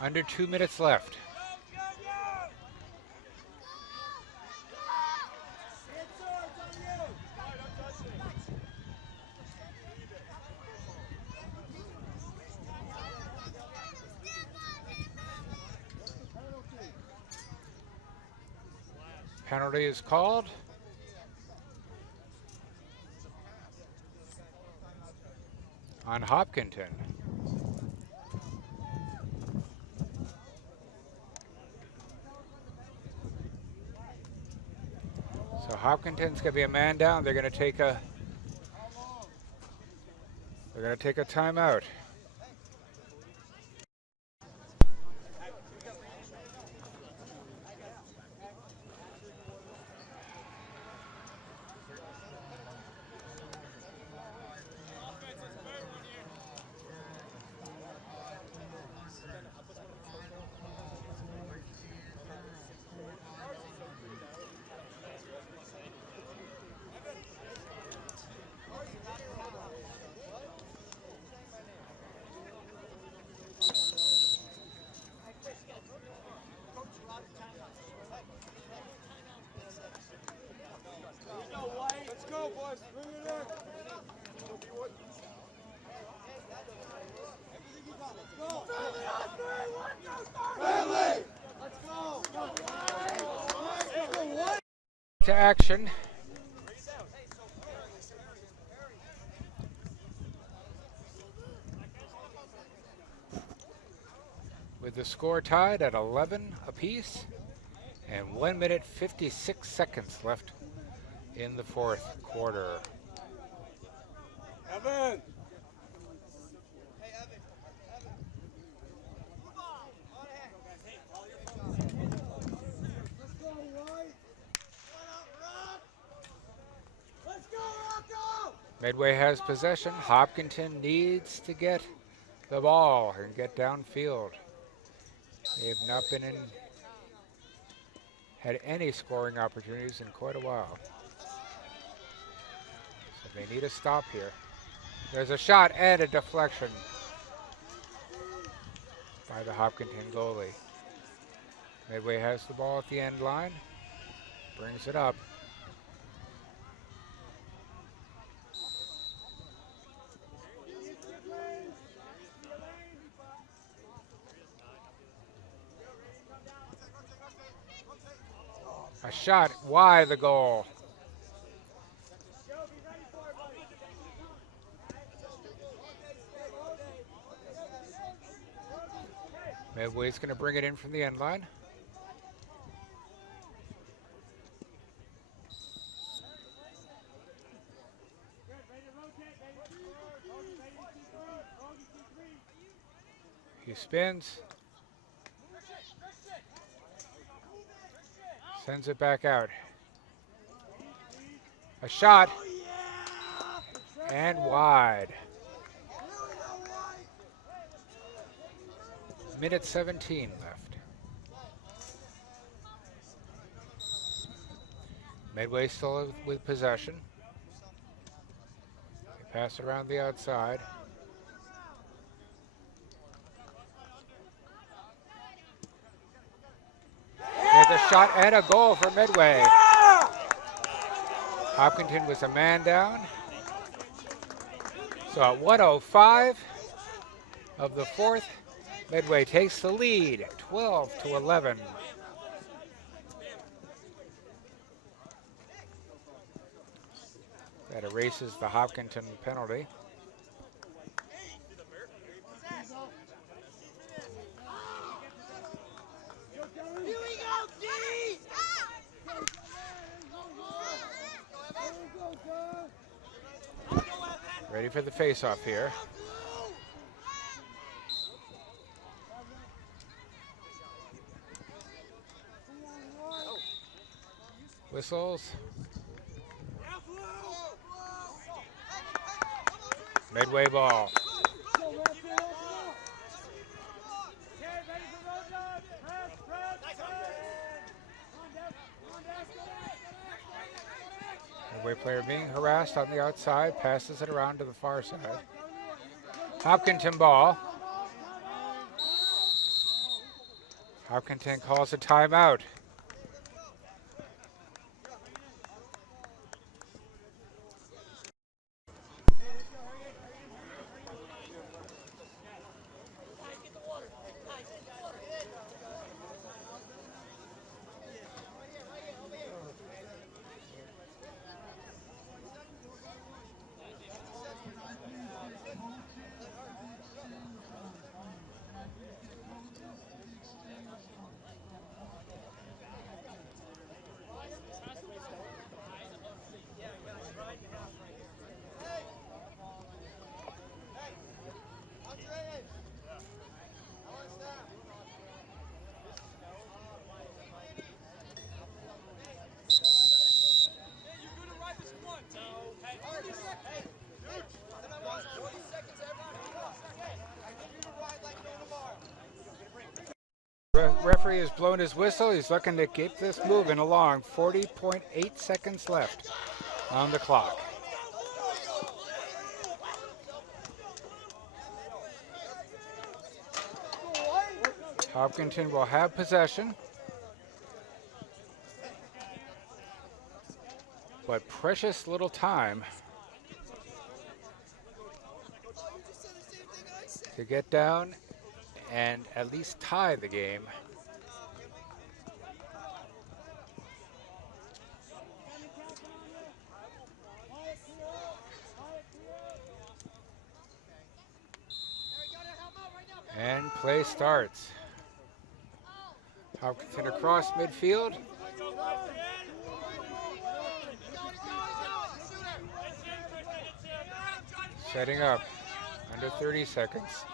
Under 2 minutes left. Penalty is called. On Hopkinton. So Hopkinton's gonna be a man down. They're gonna take a timeout. Let's go, boys. Bring it in. Let's go. To action. With the score tied at 11 apiece and 1 minute 56 seconds left in the fourth quarter. Evan. Medway has possession. Hopkinton needs to get the ball and get downfield. They've not had any scoring opportunities in quite a while. So they need a stop here. There's a shot and a deflection by the Hopkinton goalie. Medway has the ball at the end line, brings it up. A shot wide the goal. Medway's going to bring it in from the end line. He spins. Sends it back out. A shot. And wide. Minute 17 left. Medway still with possession. They pass it around the outside. There's a shot and a goal for Medway. Hopkinton was a man down. So at 1:05 of the fourth, Medway takes the lead, 12-11. That erases the Hopkinton penalty. Ready for the face-off here. Whistles. Medway ball. Medway player being harassed on the outside, passes it around to the far side. Hopkinton ball. Hopkinton calls a timeout. Referee has blown his whistle. He's looking to keep this moving along. 40.8 seconds left on the clock. Hopkinton will have possession, but precious little time to get down and at least tie the game. And play starts. Hopkinton across midfield. Setting up. Under 30 seconds.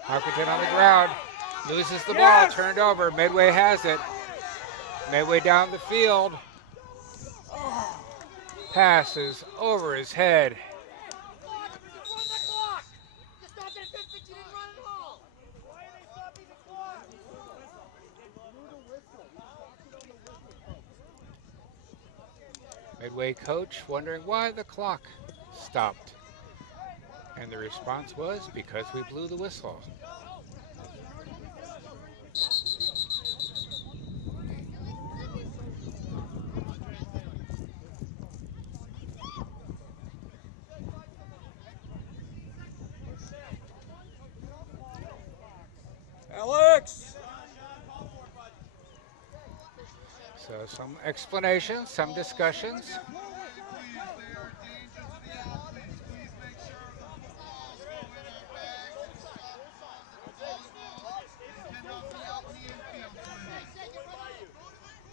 Hopkinton on the ground. Loses the ball. Turned over. Medway has it. Medway down the field. Passes over his head. Medway coach wondering why the clock stopped. And the response was, because we blew the whistle. Alex! So some explanations, some discussions.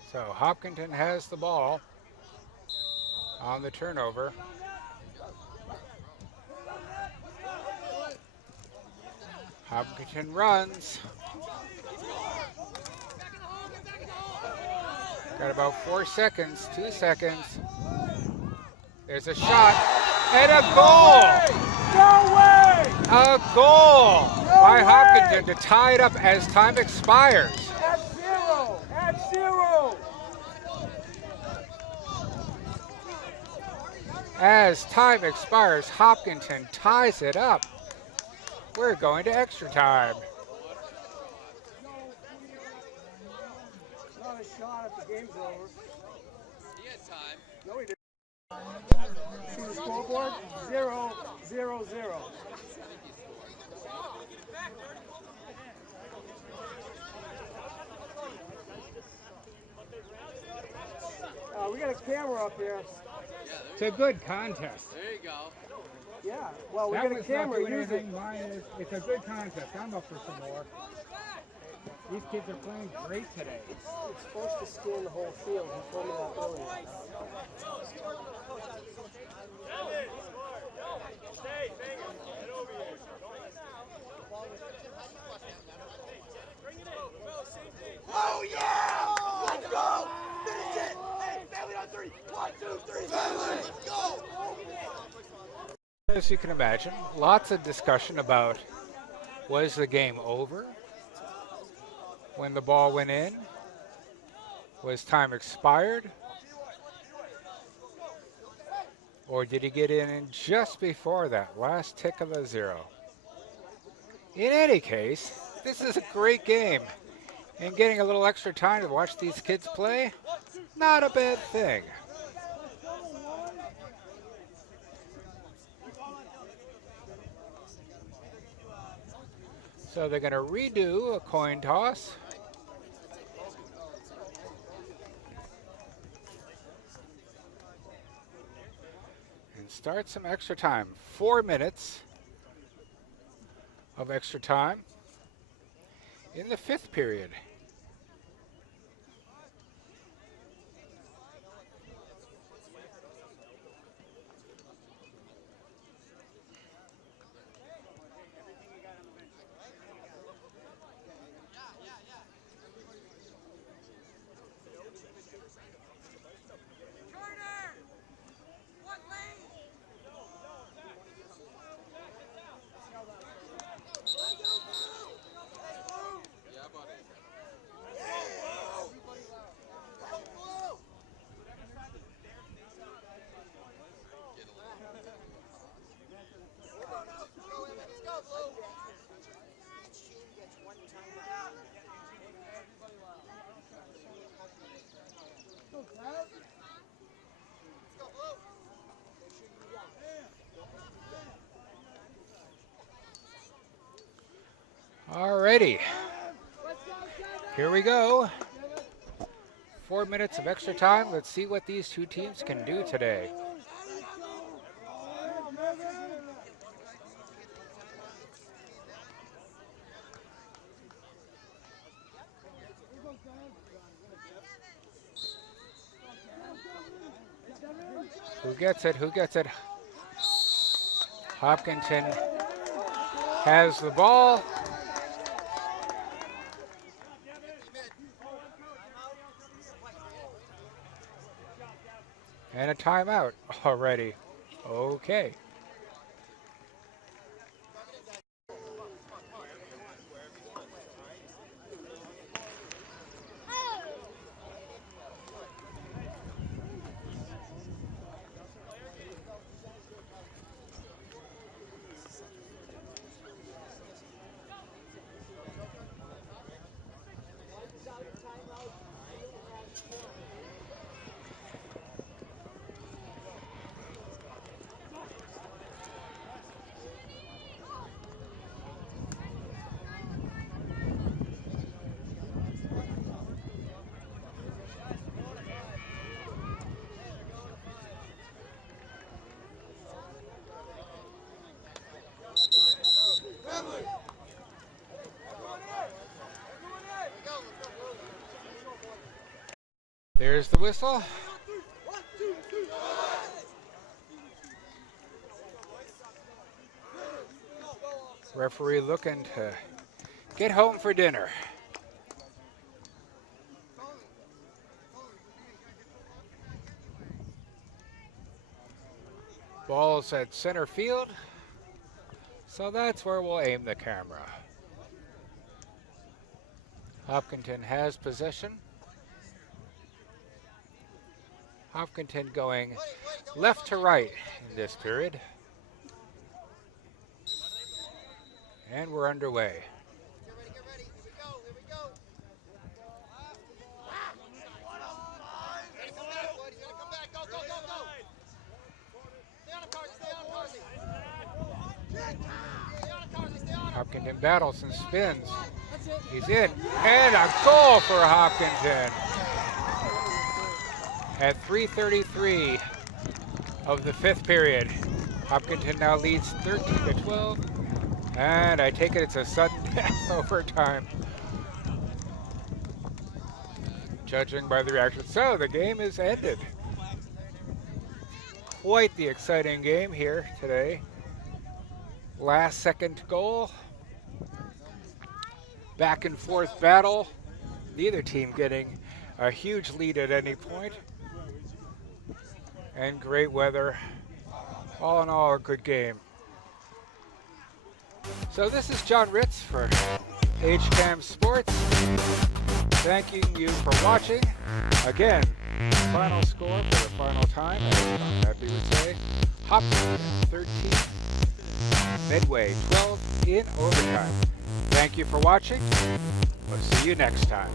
So Hopkinton has the ball on the turnover. Hopkinton runs. Got about 4 seconds, 2 seconds. There's a shot and a goal! No way! A goal by Hopkinton to tie it up as time expires. At zero! At zero! As time expires, Hopkinton ties it up. We're going to extra time. Not a shot if the game's over. He had time. No, he didn't. See the scoreboard? 0-0-0. We got a camera up here. It's a good contest. There you go. Yeah, well, we That got a was not camera. doing Use it. anything. Mine is, it's a good contest. I'm up for some more. These kids are playing great today. It's supposed to scan the whole field. He told me that earlier. Oh yeah! Let's go! Finish it! Hey, family on three! 1, 2, 3, family! Let's go! As you can imagine, lots of discussion about was the game over when the ball went in? Was time expired? Or did he get in just before that last tick of the zero? In any case, this is a great game. And getting a little extra time to watch these kids play, not a bad thing. So they're going to redo a coin toss. And start some extra time. 4 minutes of extra time in the 5th period. Alrighty, here we go. 4 minutes of extra time. Let's see what these two teams can do today. Who gets it? Who gets it? Hopkinton has the ball. And a timeout already. Okay. There's the whistle. Referee looking to get home for dinner. Ball's at center field, so that's where we'll aim the camera. Hopkinton has possession. Hopkinton going left to right in this period. And we're underway. Get ready, get ready. Here we go, here we go. He's gonna come back, bud. He's gonna come back. Go, go, go, go. Stay on him, Carsey. Stay on him, Carsey. Stay on him, Carsey. Stay on him. Hopkinton battles and spins. He's in. And a goal for Hopkinton. At 3:33 of the 5th period. Hopkinton now leads 13-12. And I take it it's a sudden death overtime. Judging by the reaction. So the game is ended. Quite the exciting game here today. Last second goal. Back and forth battle. Neither team getting a huge lead at any point. And great weather. All in all, a good game. So this is John Ritz for HCAM Sports. Thanking you for watching. Again, final score for the final time, as John Medway would say. Hopkinton 13, Medway 12 in overtime. Thank you for watching. We'll see you next time.